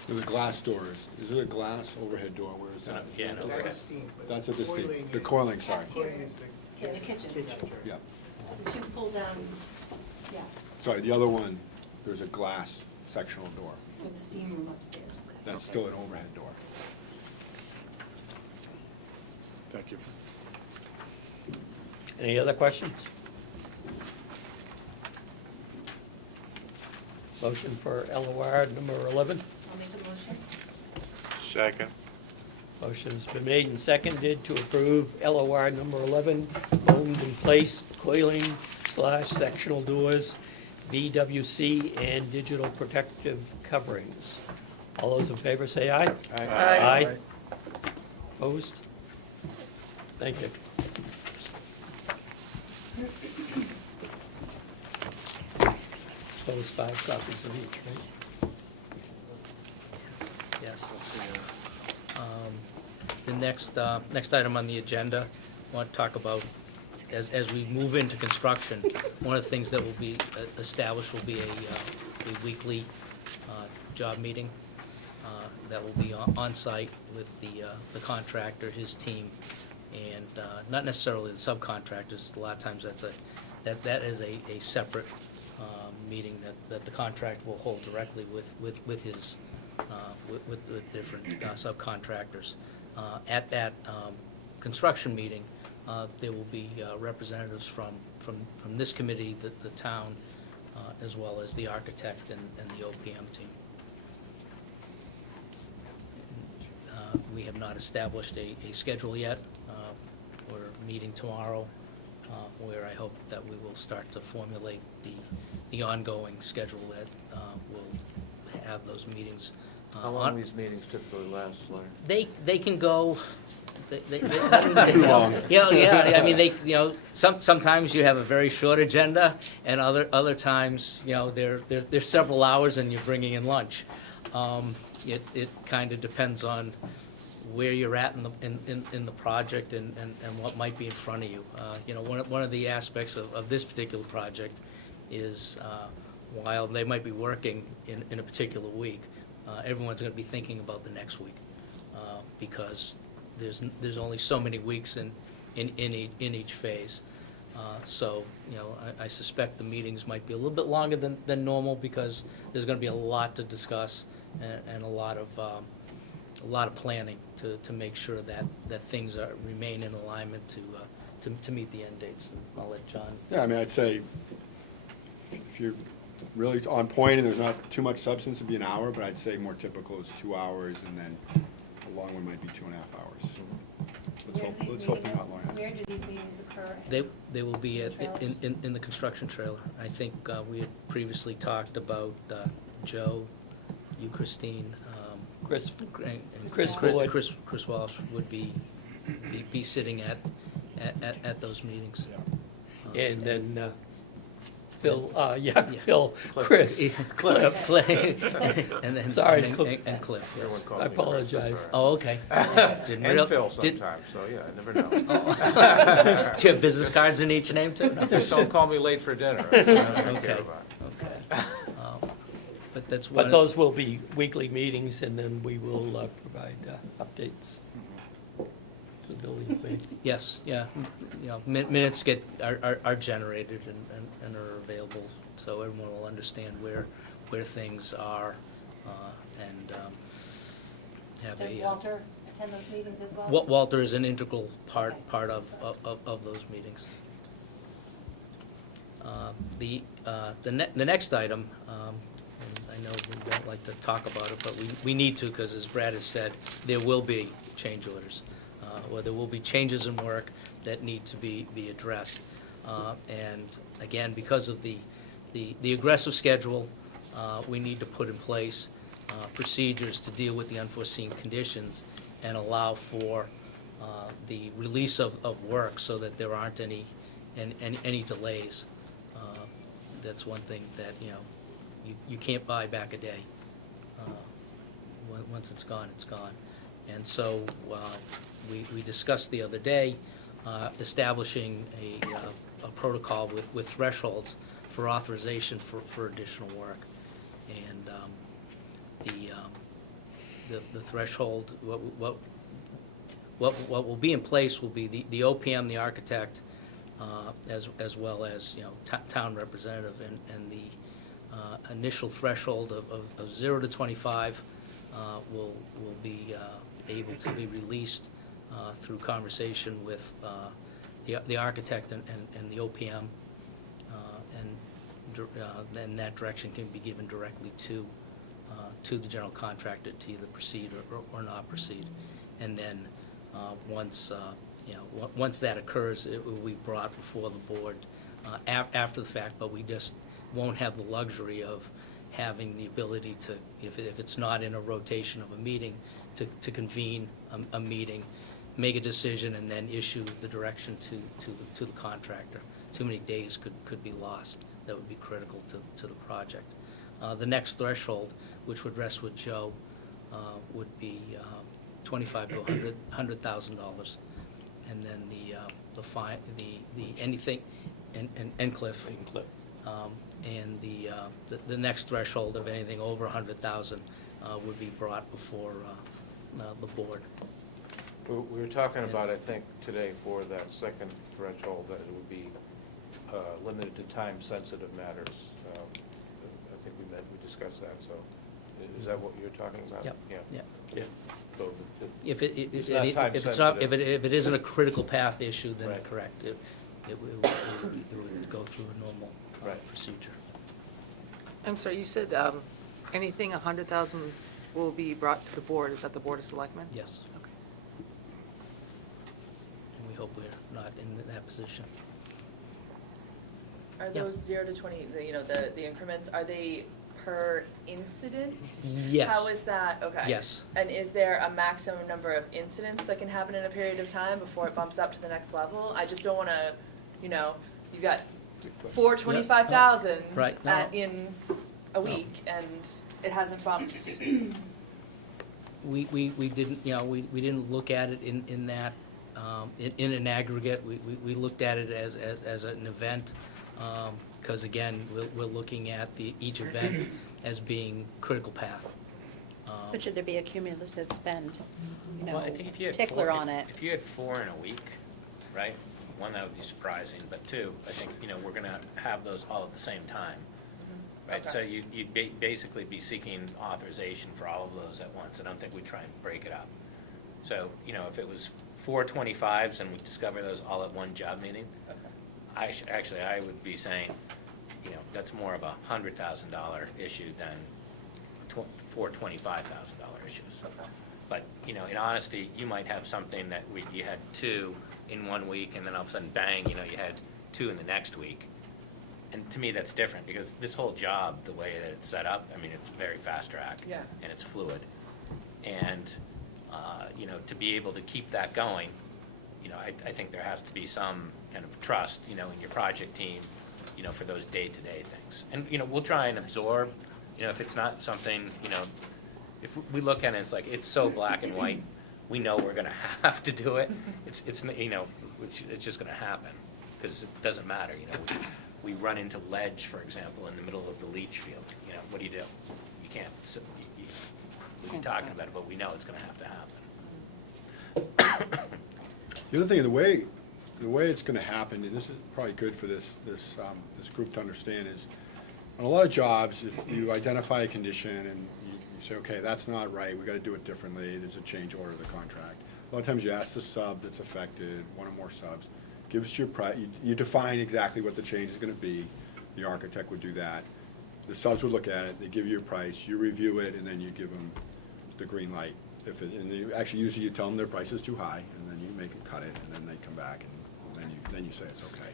The glass doors, is it a glass overhead door, where is that? Yeah, no, That's okay. a steam, but That's a distinct, coiling the is- coiling, sorry. Coiling is Yeah, the kitchen. Yeah, The two pull down, yeah, sorry, the other one, there's a glass sectional door. with the steam room upstairs. That's still an overhead door. Thank you. Any other questions? Motion for LOR number 11. I'll make a motion. Second. Motion's been made and seconded to approve LOR number 11, foamed in place coiling / sectional doors, VWC, and digital protective coverings. All those in favor say aye. Aye. Opposed? Thank you. Suppose 5 copies of each, right? Yes. The next item on the agenda, I want to talk about, as we move into construction, one of the things that will be established will be a weekly job meeting that will be on-site with the contractor, his team, and not necessarily the subcontractors. A lot of times that is a separate meeting that the contractor will hold directly with his with different subcontractors. At that construction meeting, there will be representatives from this committee, the town, as well as the architect and the OPM team. We have not established a schedule yet. We're meeting tomorrow where I hope that we will start to formulate the ongoing schedule that will have those meetings. How long these meetings typically last, Larry? They can go, Too long. Yeah, I mean, sometimes you have a very short agenda, and other times, there's several hours and you're bringing in lunch. It kind of depends on where you're at in the project and what might be in front of you. One of the aspects of this particular project is, while they might be working in a particular week, everyone's gonna be thinking about the next week, because there's only so many weeks in each phase. So, I suspect the meetings might be a little bit longer than normal, because there's gonna be a lot to discuss and a lot of planning to make sure that things remain in alignment to meet the end dates. And I'll let John. Yeah, I mean, I'd say if you're really on point and there's not too much substance, it'd be an hour, but I'd say more typical is 2 hours, and then a long one might be 2.5 hours. Let's hope they're not long. Where do these meetings occur? They will be Trailers? in the construction trailer. I think we had previously talked about Joe, you, Christine, Chris, and Chris Ford. Chris Walsh would be sitting at those meetings. And then Phil, Phil, Cliff. Cliff. And then, Sorry, and Cliff. and Cliff, yes. Everyone calls I me Chris, apologize. that's Oh, okay. Didn't And real- Phil did- sometimes, so yeah, I never know. Do you have business cards in each name too? No. Just don't call me late for dinner. That's what I Okay. care about. Okay. But that's one. But those will be weekly meetings, and then we will provide updates to the building committee. Yes, yeah, minutes are generated and are available, so everyone will understand where things are, and have Does a. Walter attend those meetings as well? Walter is an integral part of those meetings. The next item, and I know we don't like to talk about it, but we need to, because as Brad has said, there will be change orders, or there will be changes in work that need to be addressed. And again, because of the aggressive schedule, we need to put in place procedures to deal with the unforeseen conditions and allow for the release of work so that there aren't any delays. That's one thing that, you can't buy back a day. Once it's gone, it's gone. And so we discussed the other day establishing a protocol with thresholds for authorization for additional work. And the threshold, what will be in place will be the OPM, the architect, as well as, town representative, and the initial threshold of 0 to 25 will be able to be released through conversation with the architect and the OPM, and that direction can be given directly to the general contractor to either proceed or not proceed. And then once that occurs, it will be brought before the board after the fact, but we just won't have the luxury of having the ability to, if it's not in a rotation of a meeting, to convene a meeting, make a decision, and then issue the direction to the contractor. Too many days could be lost. That would be critical to the project. The next threshold, which would rest with Joe, would be $25,000 to $100,000, and then anything, and Cliff. And the next threshold of anything over 100,000 would be brought before the board. We were talking about, I think, today for that second threshold, that it would be limited to time-sensitive matters. I think we discussed that, so is that what you're talking about? Yep. Yeah. So If it's not time if it's not, sensitive. if it isn't a critical path issue, then Right. correct. It would go through a normal Right. procedure. I'm sorry, you said anything 100,000 will be brought to the board. Is that the Board of Selectmen? Yes. Okay. And we hope we're not in that position. Are Yeah. those 0 to 20, the increments, are they per incident? Yes. How is that, okay. Yes. And is there a maximum number of incidents that can happen in a period of time before it bumps up to the next level? I just don't wanna, you've got 425,000 Right, no. in a week, and it hasn't bumped. We didn't, we didn't look at it in that, in an aggregate. We looked at it as an event, because again, we're looking at each event as being critical path. But should there be a cumulative spend, Well, I think if you had tickler four- on it? If you had 4 in a week, right, one, that would be surprising, but 2, I think, we're gonna have those all at the same time. Right, Okay. so you'd basically be seeking authorization for all of those at once. I don't think we'd try and break it up. So, if it was 4 25s and we discover those all at one job meeting, I would be saying, that's more of a $100,000 issue than 4 $25,000 issues. But, in honesty, you might have something that you had 2 in 1 week, and then all of a sudden, bang, you had 2 in the next week. And to me, that's different, because this whole job, the way that it's set up, it's very fast track. Yeah. And it's fluid. And, to be able to keep that going, I think there has to be some kind of trust, in your project team, for those day-to-day things. And, we'll try and absorb, if it's not something, if we look at it, it's like, it's so black and white, we know we're gonna have to do it. It's just gonna happen, because it doesn't matter, we run into ledge, for example, in the middle of the leach field, what do? You can't, we'll be talking about it, but we know it's gonna have to happen. The other thing, the way it's gonna happen, and this is probably good for this group to understand, is on a lot of jobs, if you identify a condition and you say, okay, that's not right, we gotta do it differently, there's a change order of the contract. A lot of times you ask the sub that's affected, one or more subs, give us your you define exactly what the change is gonna be, the architect would do that. The subs would look at it, they give you your price, you review it, and then you give them the green light. And usually you tell them their price is too high, and then you make them cut it, and then they come back, and then you say it's okay.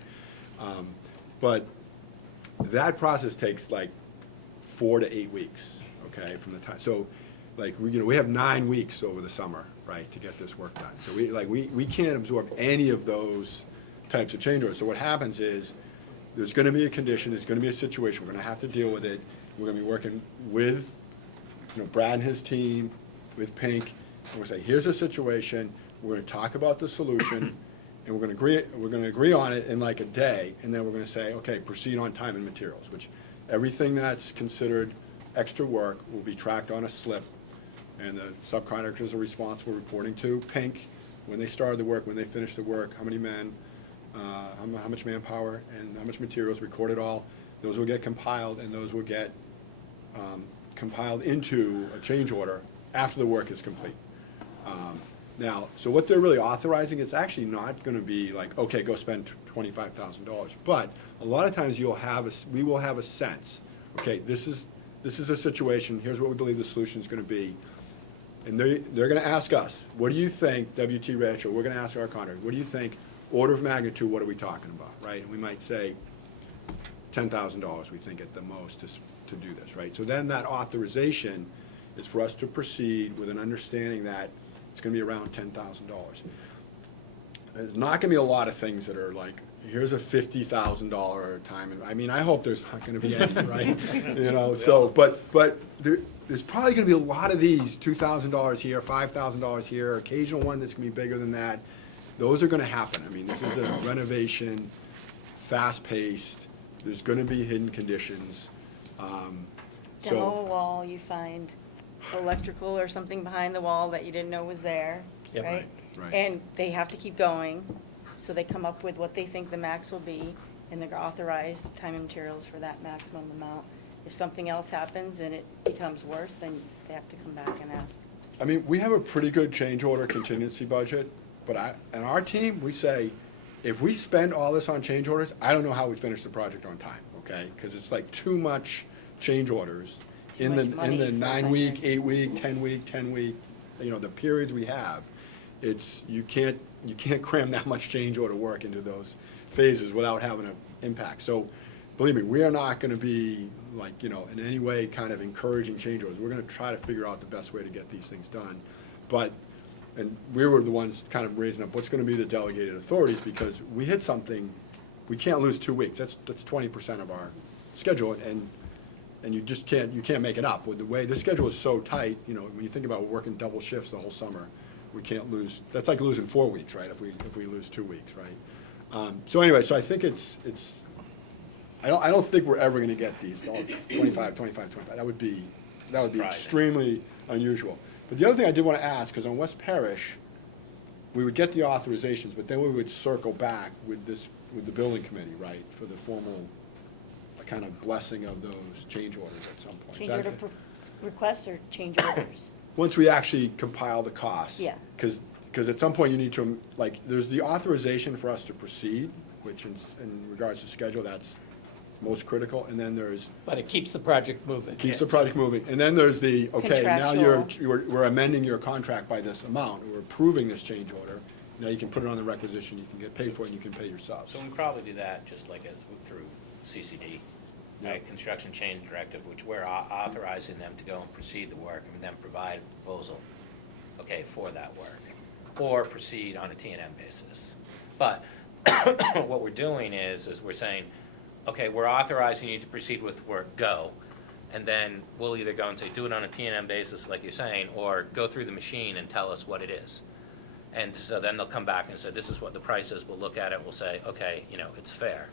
But that process takes like 4 to 8 weeks, okay, from the time. So, like, we have 9 weeks over the summer, right, to get this work done. So we can't absorb any of those types of change orders. So what happens is, there's gonna be a condition, there's gonna be a situation, we're gonna have to deal with it. We're gonna be working with, Brad and his team, with Pink, and we'll say, here's the situation, we're gonna talk about the solution, and we're gonna agree on it in like a day, and then we're gonna say, okay, proceed on time and materials, which everything that's considered extra work will be tracked on a slip, and the subcontractors are responsible reporting to Pink when they started the work, when they finished the work, how many men, how much manpower, and how much materials, record it all. Those will get compiled, and those will get compiled into a change order after the work is complete. Now, so what they're really authorizing is actually not gonna be like, okay, go spend $25,000. But a lot of times we will have a sense, okay, this is a situation, here's what we believe the solution is gonna be. And they're gonna ask us, what do you think, WT Retro, we're gonna ask our contractor, what do you think, order of magnitude, what are we talking about, right? And we might say $10,000, we think at the most to do this, right? So then that authorization is for us to proceed with an understanding that it's gonna be around $10,000. There's not gonna be a lot of things that are like, here's a $50,000 time, and I hope there's not gonna be any, right? So, but there's probably gonna be a lot of these, $2,000 here, $5,000 here, occasional one that's gonna be bigger than that. Those are gonna happen. This is a renovation, fast-paced, there's gonna be hidden conditions. Demo a wall, you find electrical or something behind the wall that you didn't know was there, Yep. right? Right. And they have to keep going, so they come up with what they think the max will be, and they're authorized time and materials for that maximum amount. If something else happens and it becomes worse, then they have to come back and ask. We have a pretty good change order contingency budget, but and our team, we say, if we spend all this on change orders, I don't know how we finish the project on time, okay? Because it's like too much change orders in Too much money the for 9-week, something. 8-week, 10-week, the periods we have. You can't cram that much change order work into those phases without having an impact. So believe me, we are not gonna be like, you know, in any way kind of encouraging change orders. We're gonna try to figure out the best way to get these things done. But, and we were the ones kind of raising up, what's gonna be the delegated authorities, because we hit something, we can't lose 2 weeks. That's 20% of our schedule, and you just can't, you can't make it up. With the way, the schedule is so tight, you know, when you think about working double shifts the whole summer, we can't lose, that's like losing 4 weeks, right, if we lose 2 weeks, right? So anyway, so I think it's, I don't think we're ever gonna get these, all 25. That would be Surprising. extremely unusual. But the other thing I did wanna ask, because on West Parish, we would get the authorizations, but then we would circle back with the building committee, right, for the formal kind of blessing of those change orders at some point. Is Change that- order requests or change orders? Once we actually compile the costs. Yeah. Because at some point you need to, like, there's the authorization for us to proceed, which in regards to schedule, that's most critical, and then there's, But it keeps the project moving. keeps the project moving, and then there's the, okay, now Contractual. we're amending your contract by this amount, we're approving this change order, now you can put it on the requisition, you can get paid for it, and you can pay your subs. So we probably do that just like as through CCD, right? Construction Change Directive, which we're authorizing them to go and proceed the work and then provide a proposal, okay, for that work. Or proceed on a T&M basis. But what we're doing is we're saying, okay, we're authorizing you to proceed with work, go. And then we'll either go and say, do it on a T&M basis, like you're saying, or go through the machine and tell us what it is. And so then they'll come back and say, this is what the price is, we'll look at it, we'll say, okay, you know, it's fair.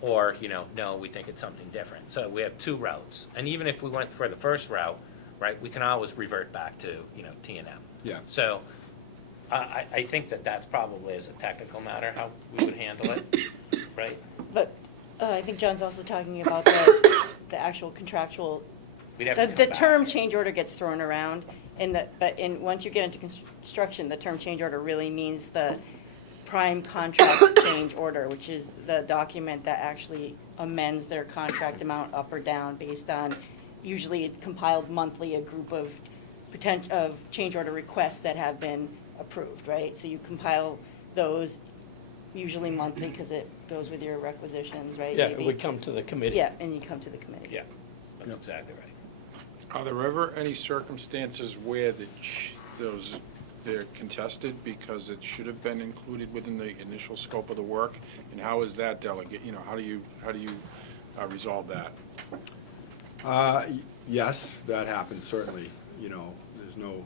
Or, you know, no, we think it's something different. So we have 2 routes. And even if we went for the first route, right, we can always revert back to, you know, T&M. Yeah. So I think that's probably as a technical matter how we would handle it, right? But I think John's also talking about the actual contractual, We'd have to the come term back. change order gets thrown around, but once you get into construction, the term change order really means the prime contract change order, which is the document that actually amends their contract amount up or down based on, usually compiled monthly, a group of change order requests that have been approved, right? So you compile those usually monthly because it goes with your requisitions, right? Yeah, Maybe. it would come to the committee. Yeah, and you come to the committee. Yeah, that's Yep. exactly right. Are there ever any circumstances where they're contested because it should have been included within the initial scope of the work? And how is that delegate, you know, how do you resolve that? Yes, that happens, certainly, you know, there's no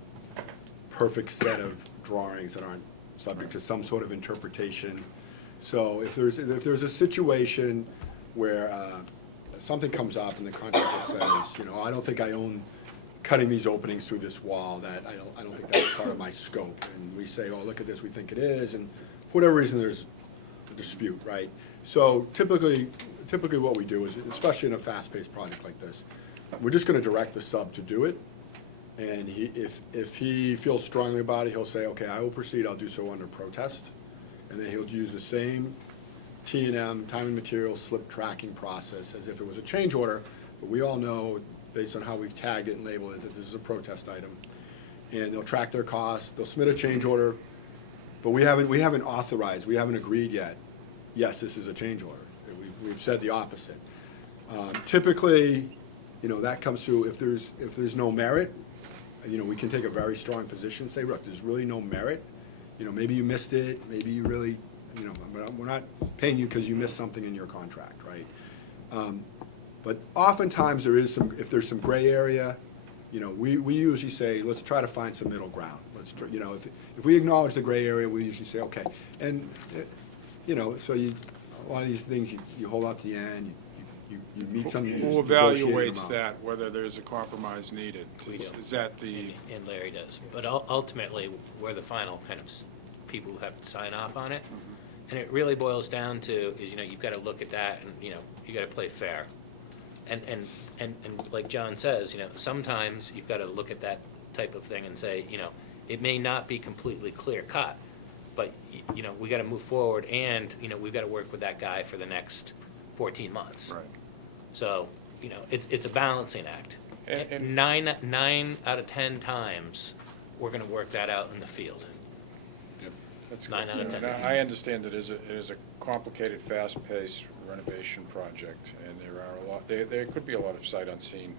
perfect set of drawings that aren't subject to some sort of interpretation. So if there's a situation where something comes up and the contractor says, you know, I don't think I own cutting these openings through this wall, that I don't think that's part of my scope, and we say, oh, look at this, we think it is, and for whatever reason, there's a dispute, right? So typically what we do is, especially in a fast-paced project like this, we're just gonna direct the sub to do it, and if he feels strongly about it, he'll say, okay, I will proceed, I'll do so under protest, and then he'll use the same T&M, time and material slip tracking process as if it was a change order, but we all know, based on how we've tagged it and labeled it, that this is a protest item. And they'll track their costs, they'll submit a change order, but we haven't authorized, we haven't agreed yet, yes, this is a change order. We've said the opposite. Typically, you know, that comes through, if there's no merit, you know, we can take a very strong position, say, look, there's really no merit. You know, maybe you missed it, maybe you really, you know, we're not paying you because you missed something in your contract, right? But oftentimes there is if there's some gray area, you know, we usually say, let's try to find some middle ground. You know, if we acknowledge the gray area, we usually say, okay. And, you know, so a lot of these things, you hold out to the end, you meet some. Who evaluates that, whether there's a compromise needed? We do. Is that the, And Larry does. But ultimately, we're the final kind of people who have to sign off on it. And it really boils down to is, you know, you've got to look at that and, you know, you got to play fair. And like John says, you know, sometimes you've got to look at that type of thing and say, you know, it may not be completely clear cut, but, you know, we got to move forward and, you know, we've got to work with that guy for the next 14 months. right. So, you know, it's a balancing act. And- Nine out of 10 times, we're gonna work that out in the field. Yep. That's 9 out of 10 good. times. I understand it is a complicated, fast-paced renovation project, and there could be a lot of sight unseen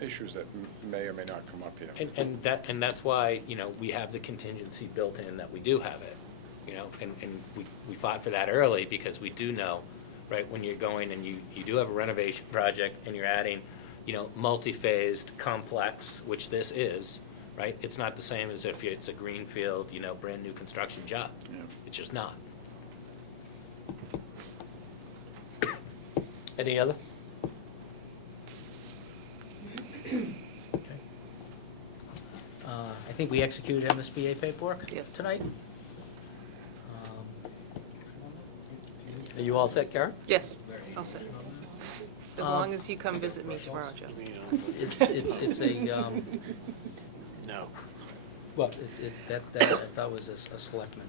issues that may or may not come up here. And that's why, you know, we have the contingency built in that we do have it, you know, and we fought for that early because we do know, right, when you're going and you do have a renovation project and you're adding, you know, multi-phased, complex, which this is, right? It's not the same as if it's a greenfield, you know, brand-new construction job. Yeah. It's just not. Any other? I think we executed MSBA paperwork Yes. tonight. Are you all set, Karen? Yes, I'll say. As long as you come visit me tomorrow, Joe. It's a, No. What? that I thought was a selectman,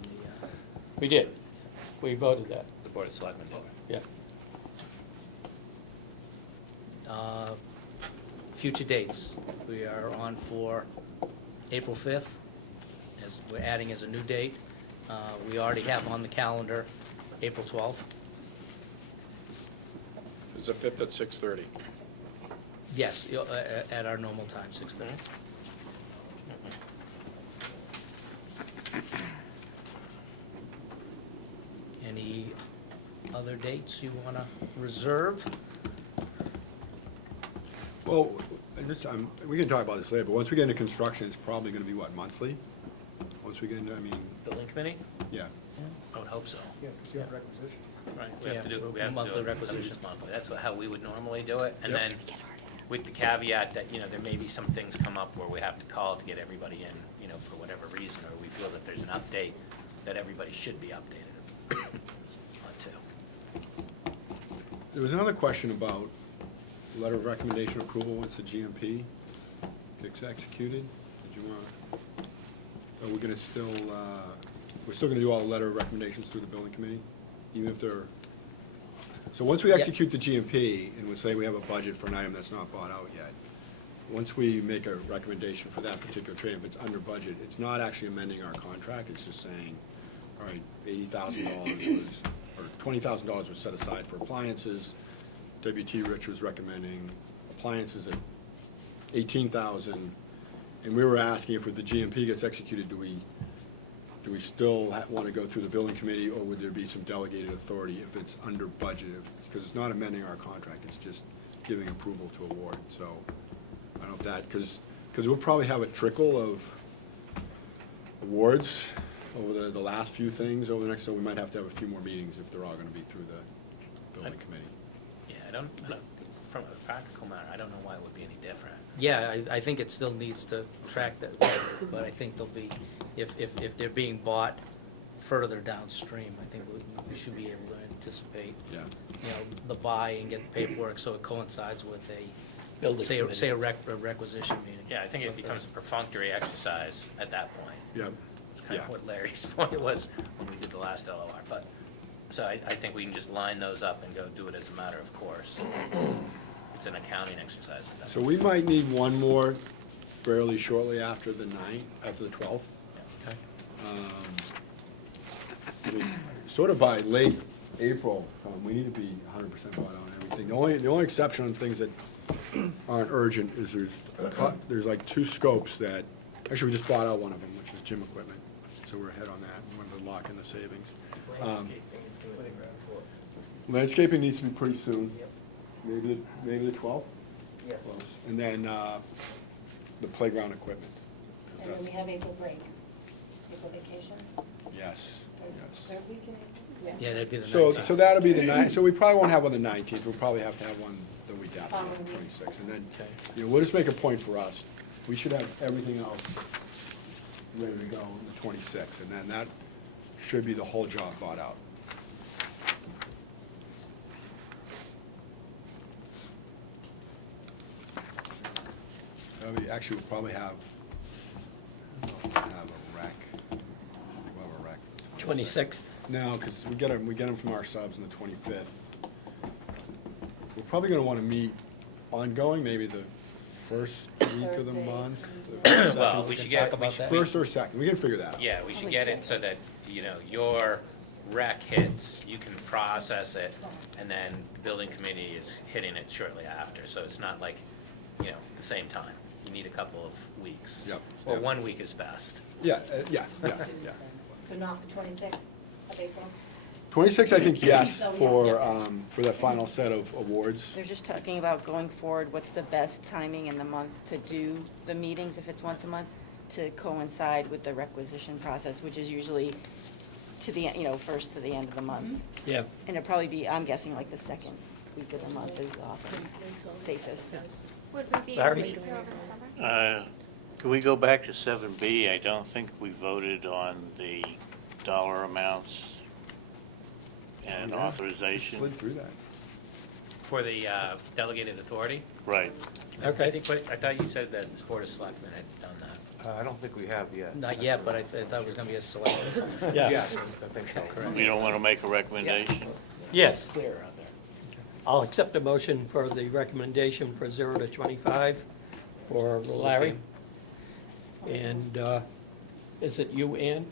We did. We voted that, The Board of Selectmen did. yeah. Future dates, we are on for April 5th, as we're adding as a new date. We already have on the calendar April 12th. It's the 5th at 6:30. Yes, at our normal time, 6:30. Any other dates you want to reserve? Well, we can talk about this later, but once we get into construction, it's probably gonna be what, monthly? Once we get into, I mean, Building committee? yeah. I would hope so. Yeah, because you have requisitions. Right, we have to do, we have to Monthly do it at requisition. least monthly. That's how we would normally do it. And Yep. then with the caveat that, you know, there may be some things come up where we have to call to get everybody in, you know, for whatever reason, or we feel that there's an update that everybody should be updated on too. There was another question about letter of recommendation approval once the GMP gets executed. Did you want, are we gonna still, we're still gonna do all the letter of recommendations through the building committee? Even if they're, so once we Yeah. execute the GMP and we say we have a budget for an item that's not bought out yet, once we make a recommendation for that particular trade, if it's under budget, it's not actually amending our contract, it's just saying, all right, $80,000 was, or $20,000 was set aside for appliances. WT Rich was recommending appliances at 18,000. And we were asking if the GMP gets executed, do we still want to go through the building committee, or would there be some delegated authority if it's under budget? Because it's not amending our contract, it's just giving approval to award. So I don't know if that, because we'll probably have a trickle of awards over the last few things over the next, so we might have to have a few more meetings if they're all going to be through the building committee. Yeah, I don't, from a practical matter, I don't know why it would be any different. Yeah, I think it still needs to track that, but I think there'll be, if they're being bought further downstream, I think we should be able to anticipate, Yeah. you know, the buy and get the paperwork so it coincides with Building say committee. a requisition meeting. Yeah, I think it becomes a perfunctory exercise at that point. Yeah. It's kind of Yeah. what Larry's point was when we did the last LOR, but, so I think we can just line those up and go do it as a matter of course. It's an accounting exercise at that So point. we might need one more fairly shortly after the 12th. Okay. I mean, sort of by late April, we need to be 100% bought on everything. The only exception on things that aren't urgent is there's like two scopes that, actually, we just bought out one of them, which is gym equipment. So we're ahead on that. We wanted to lock in the savings. Landscaping needs to be pretty soon. Maybe the 12th? Yes. Close. And then the playground equipment. And then we have April break, April vacation. Yes, yes. Third week in April? Yeah, that'd be the So, 19th. so that'll be the 9th, so we probably won't have one the 19th, we'll probably have to have one the week after, Following the week. 26th. And then, Okay. we'll just make a point for us, we should have everything else ready to go on the 26th, and then that should be the whole job bought out. Actually, we'll probably have a rec. We'll have a rec. 26th? No, because we get them from our subs on the 25th. We're probably gonna wanna meet ongoing, maybe the first week of the Thursday. month? Well, we We should can get, talk we about should, that. First or second, we can figure that out. yeah, we should get it so that, you know, your rec hits, you can process it, and then the building committee is hitting it shortly after, so it's not like, you know, the same time. You need a couple of weeks. Yep, Or yep. 1 week is best. Yeah. So not the 26th of April? 26, I think, yes, So, yes, for that final set of awards. They're just talking about going forward, what's the best timing in the month to do the meetings, if it's once a month, to coincide with the requisition process, which is usually to the, first to the end of the month. Yeah, And it'll probably be, I'm guessing, like the second week of the month is often safest. Would we be Larry? able to meet here over the summer? Can we go back to 7B? I don't think we voted on the dollar amounts and authorization. Slid through that. For the delegated authority? Right. Okay. I think, I thought you said that the Board of Selectmen had done that. I don't think we have yet. Not yet, but I thought it was gonna be a select function. yeah. I think so. Correct. We don't want to make a recommendation? Yes, Clear out there. I'll accept a motion for the recommendation for 0 to 25 for Larry. And is it you, Ann?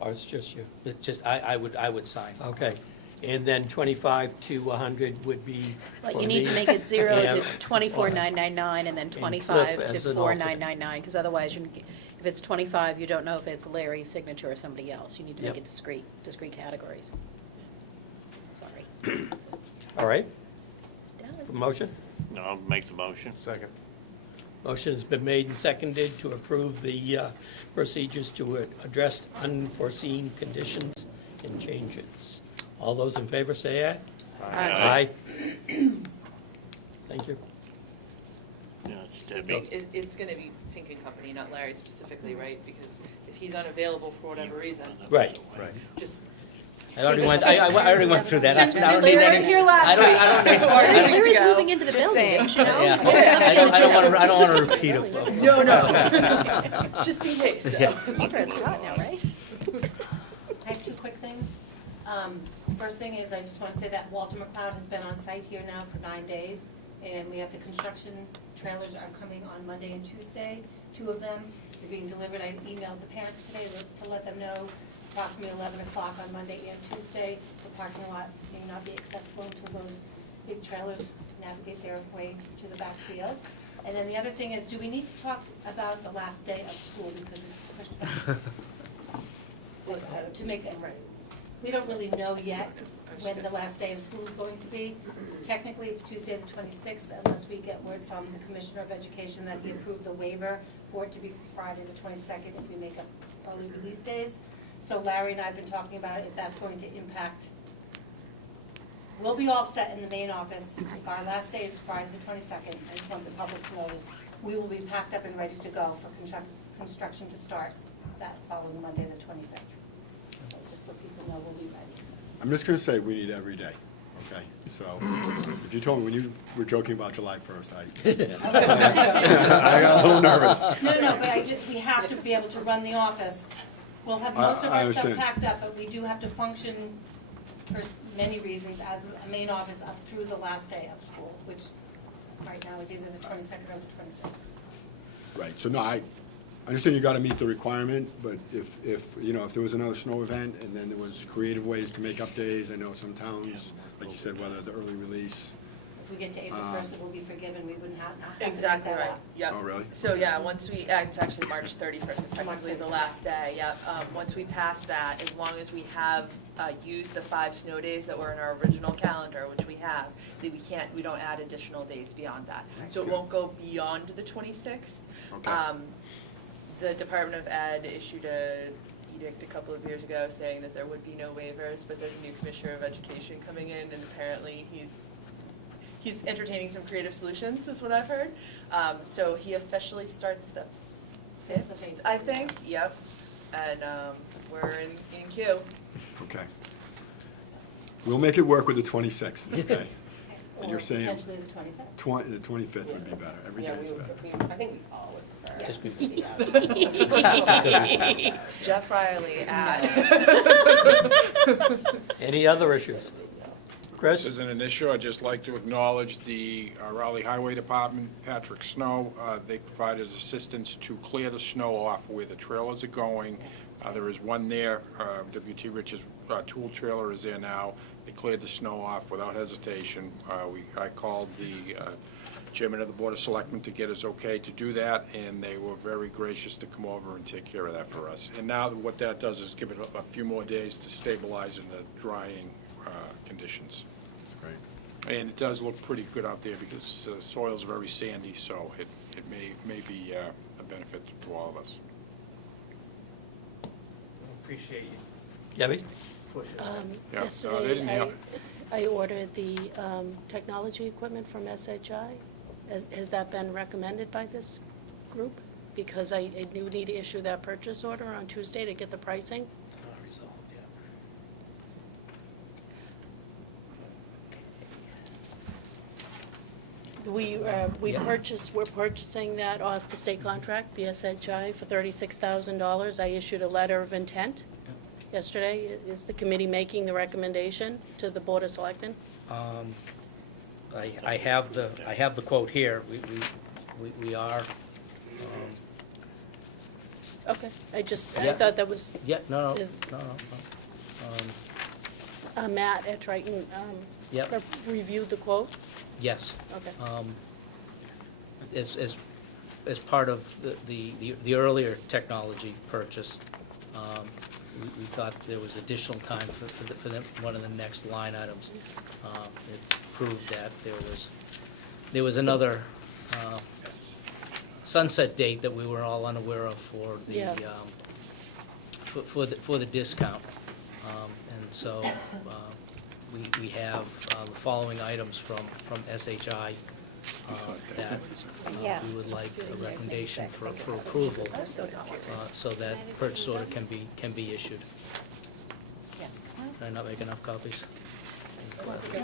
Or it's just you? It just, I would sign. Okay. And then 25 to 100 would be But for you need me to make it 0 to and- 24,999 and then Cliff 25 as to an alternate. 4,999, because otherwise, if it's 25, you don't know if it's Larry's signature or somebody else. You need to make Yep. it discrete categories. Sorry. All right, Done. motion? No, I'll make the motion. Second. Motion has been made and seconded to approve the procedures to address unforeseen conditions and changes. All those in favor say aye. Aye. Thank you. Yeah, it's So Debbie. it's gonna be Pink and Company, not Larry specifically, right? Because if he's unavailable for whatever reason, Right. just. I already went through that. Since I don't need Larry any- was here last I don't- week. I don't need- Or 2 weeks Larry's ago. moving into the building, saying. didn't you know? Yeah. He's gonna have I don't want to repeat it. No, no. Just in case, so. Yeah. Oprah's hot now, right? I have two quick things. First thing is, I just want to say that Walter McLeod has been on site here now for 9 days, and we have the construction trailers are coming on Monday and Tuesday. 2 of them are being delivered. I emailed the parents today to let them know approximately 11 o'clock on Monday and Tuesday. The parking lot may not be accessible until those big trailers navigate their way to the back field. And then the other thing is, do we need to talk about the last day of school, because it's pushed back? To make it, we don't really know yet when the last day of school is going to be. Technically, it's Tuesday the 26th, unless we get word from the Commissioner of Education that he approved the waiver for it to be Friday the 22nd if we make up early release days. So Larry and I have been talking about if that's going to impact. We'll be all set in the main office. Our last day is Friday the 22nd. I just want the public to know this. We will be packed up and ready to go for construction to start that following Monday the 25th. So just so people know we'll be ready. I'm just gonna say we need every day, okay? So, if you told me when you were joking about July 1st, I got a little nervous. No, but we have to be able to run the office. We'll have most of I our stuff understand. packed up, but we do have to function for many reasons as a main office up through the last day of school, which right now is either the 22nd or the 26th. Right, so no, I understand you gotta meet the requirement, but if there was another snow event and then there was creative ways to make up days, I know some towns, like you said, whether the early release. If we get to April 1st, it will be forgiven. We wouldn't not have to make Exactly that right, up. yep. Oh, really? So, yeah, once we, it's actually March 31st, it's technically the last day, yep. Once we pass that, as long as we have used the 5 snow days that were in our original calendar, which we have, we don't add additional days beyond that. So it won't go beyond the 26th. Okay. The Department of Ed issued a edict a couple of years ago saying that there would be no waivers, but there's a new Commissioner of Education coming in, and apparently he's entertaining some creative solutions, is what I've heard. So he officially starts the 5th, I think, yep. And we're in queue. Okay. We'll make it work with the 26th, okay? Or And you're saying potentially the 25th. the 25th would be better, every day is better. I think we all would prefer. Just Jeff Riley at. Any other issues? Chris? This isn't an issue. I'd just like to acknowledge the Raleigh Highway Department, Patrick Snow. They provided assistance to clear the snow off where the trailers are going. There is one there. W.T. Rich's tool trailer is there now. They cleared the snow off without hesitation. I called the chairman of the Board of Selectmen to get us okay to do that, and they were very gracious to come over and take care of that for us. And now what that does is give it a few more days to stabilize in the drying conditions. Great. And it does look pretty good out there because the soil's very sandy, so it may be a benefit to all of us. Appreciate you Gabby? pushing that. Yeah, they Yesterday, didn't help. I ordered the technology equipment from SHI. Has that been recommended by this group? Because I do need to issue that purchase order on Tuesday to get the pricing. It's not resolved yet. We're purchasing that off the state contract, the SHI, for $36,000. I issued a letter of intent yesterday. Is the committee making the recommendation to the Board of Selectmen? I have the quote here. We are, Okay, I Yeah. thought that was, yeah, no. Matt at Triton Yep. reviewed the quote? Yes. Okay. As part of the earlier technology purchase, we thought there was additional time for one of the next line items. It proved that there was another sunset date that we were all unaware of for the, Yeah. for the discount. And so we have the following items from SHI that we would like a recommendation for approval, so that purchase order can be issued. Did I not make enough copies? Okay.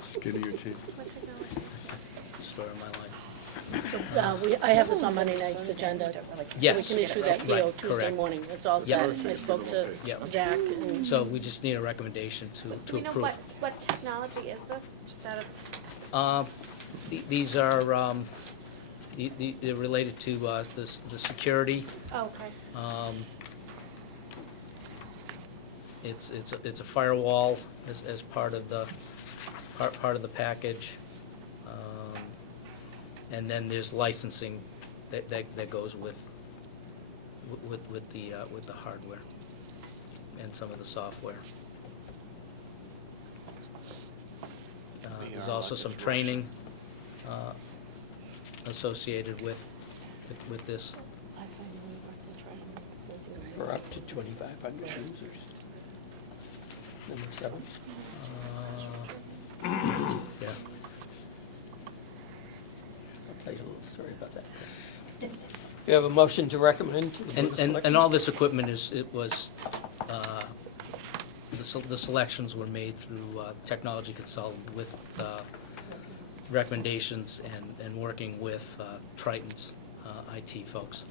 Skin of your teeth. Story of my life. So I have this on Monday night's agenda. Yes. So we can issue that PO Right, Tuesday correct. morning. It's all Yeah. set. I spoke to Yeah. Zach and. So we just need a recommendation to Do you know approve. what technology is this, just out of? These are, they're related to the security. Oh, okay. It's a firewall as part of the package. And then there's licensing that goes with the hardware and some of the software. There's also some training associated with this. For up to 2,500 users. Number 7. Yeah. I'll tell you a little story about that. We have a motion to recommend to the Board of And Selectmen. all this equipment the selections were made through Technology Consultant with recommendations and working with Triton's IT folks.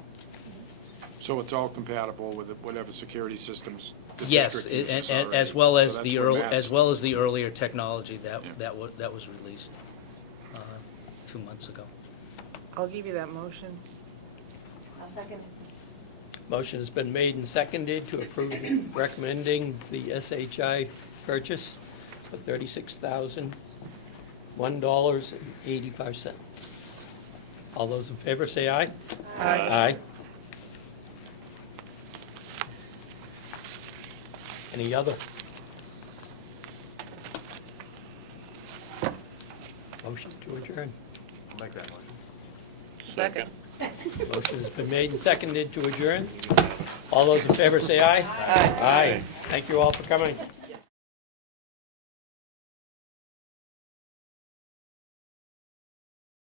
So it's all compatible with whatever security systems the Yes, district uses and already. as well as So the that's what as Matt's- well as the earlier technology Yeah. that was released 2 months ago. I'll give you that motion. I'll second it. Motion has been made and seconded to approve recommending the SHI purchase for $36,001.85. All those in favor say aye. Aye. Any other? Motion to adjourn. I'll make that motion. Second. Motion has been made and seconded to adjourn. All those in favor say aye. Aye. Thank you all for coming.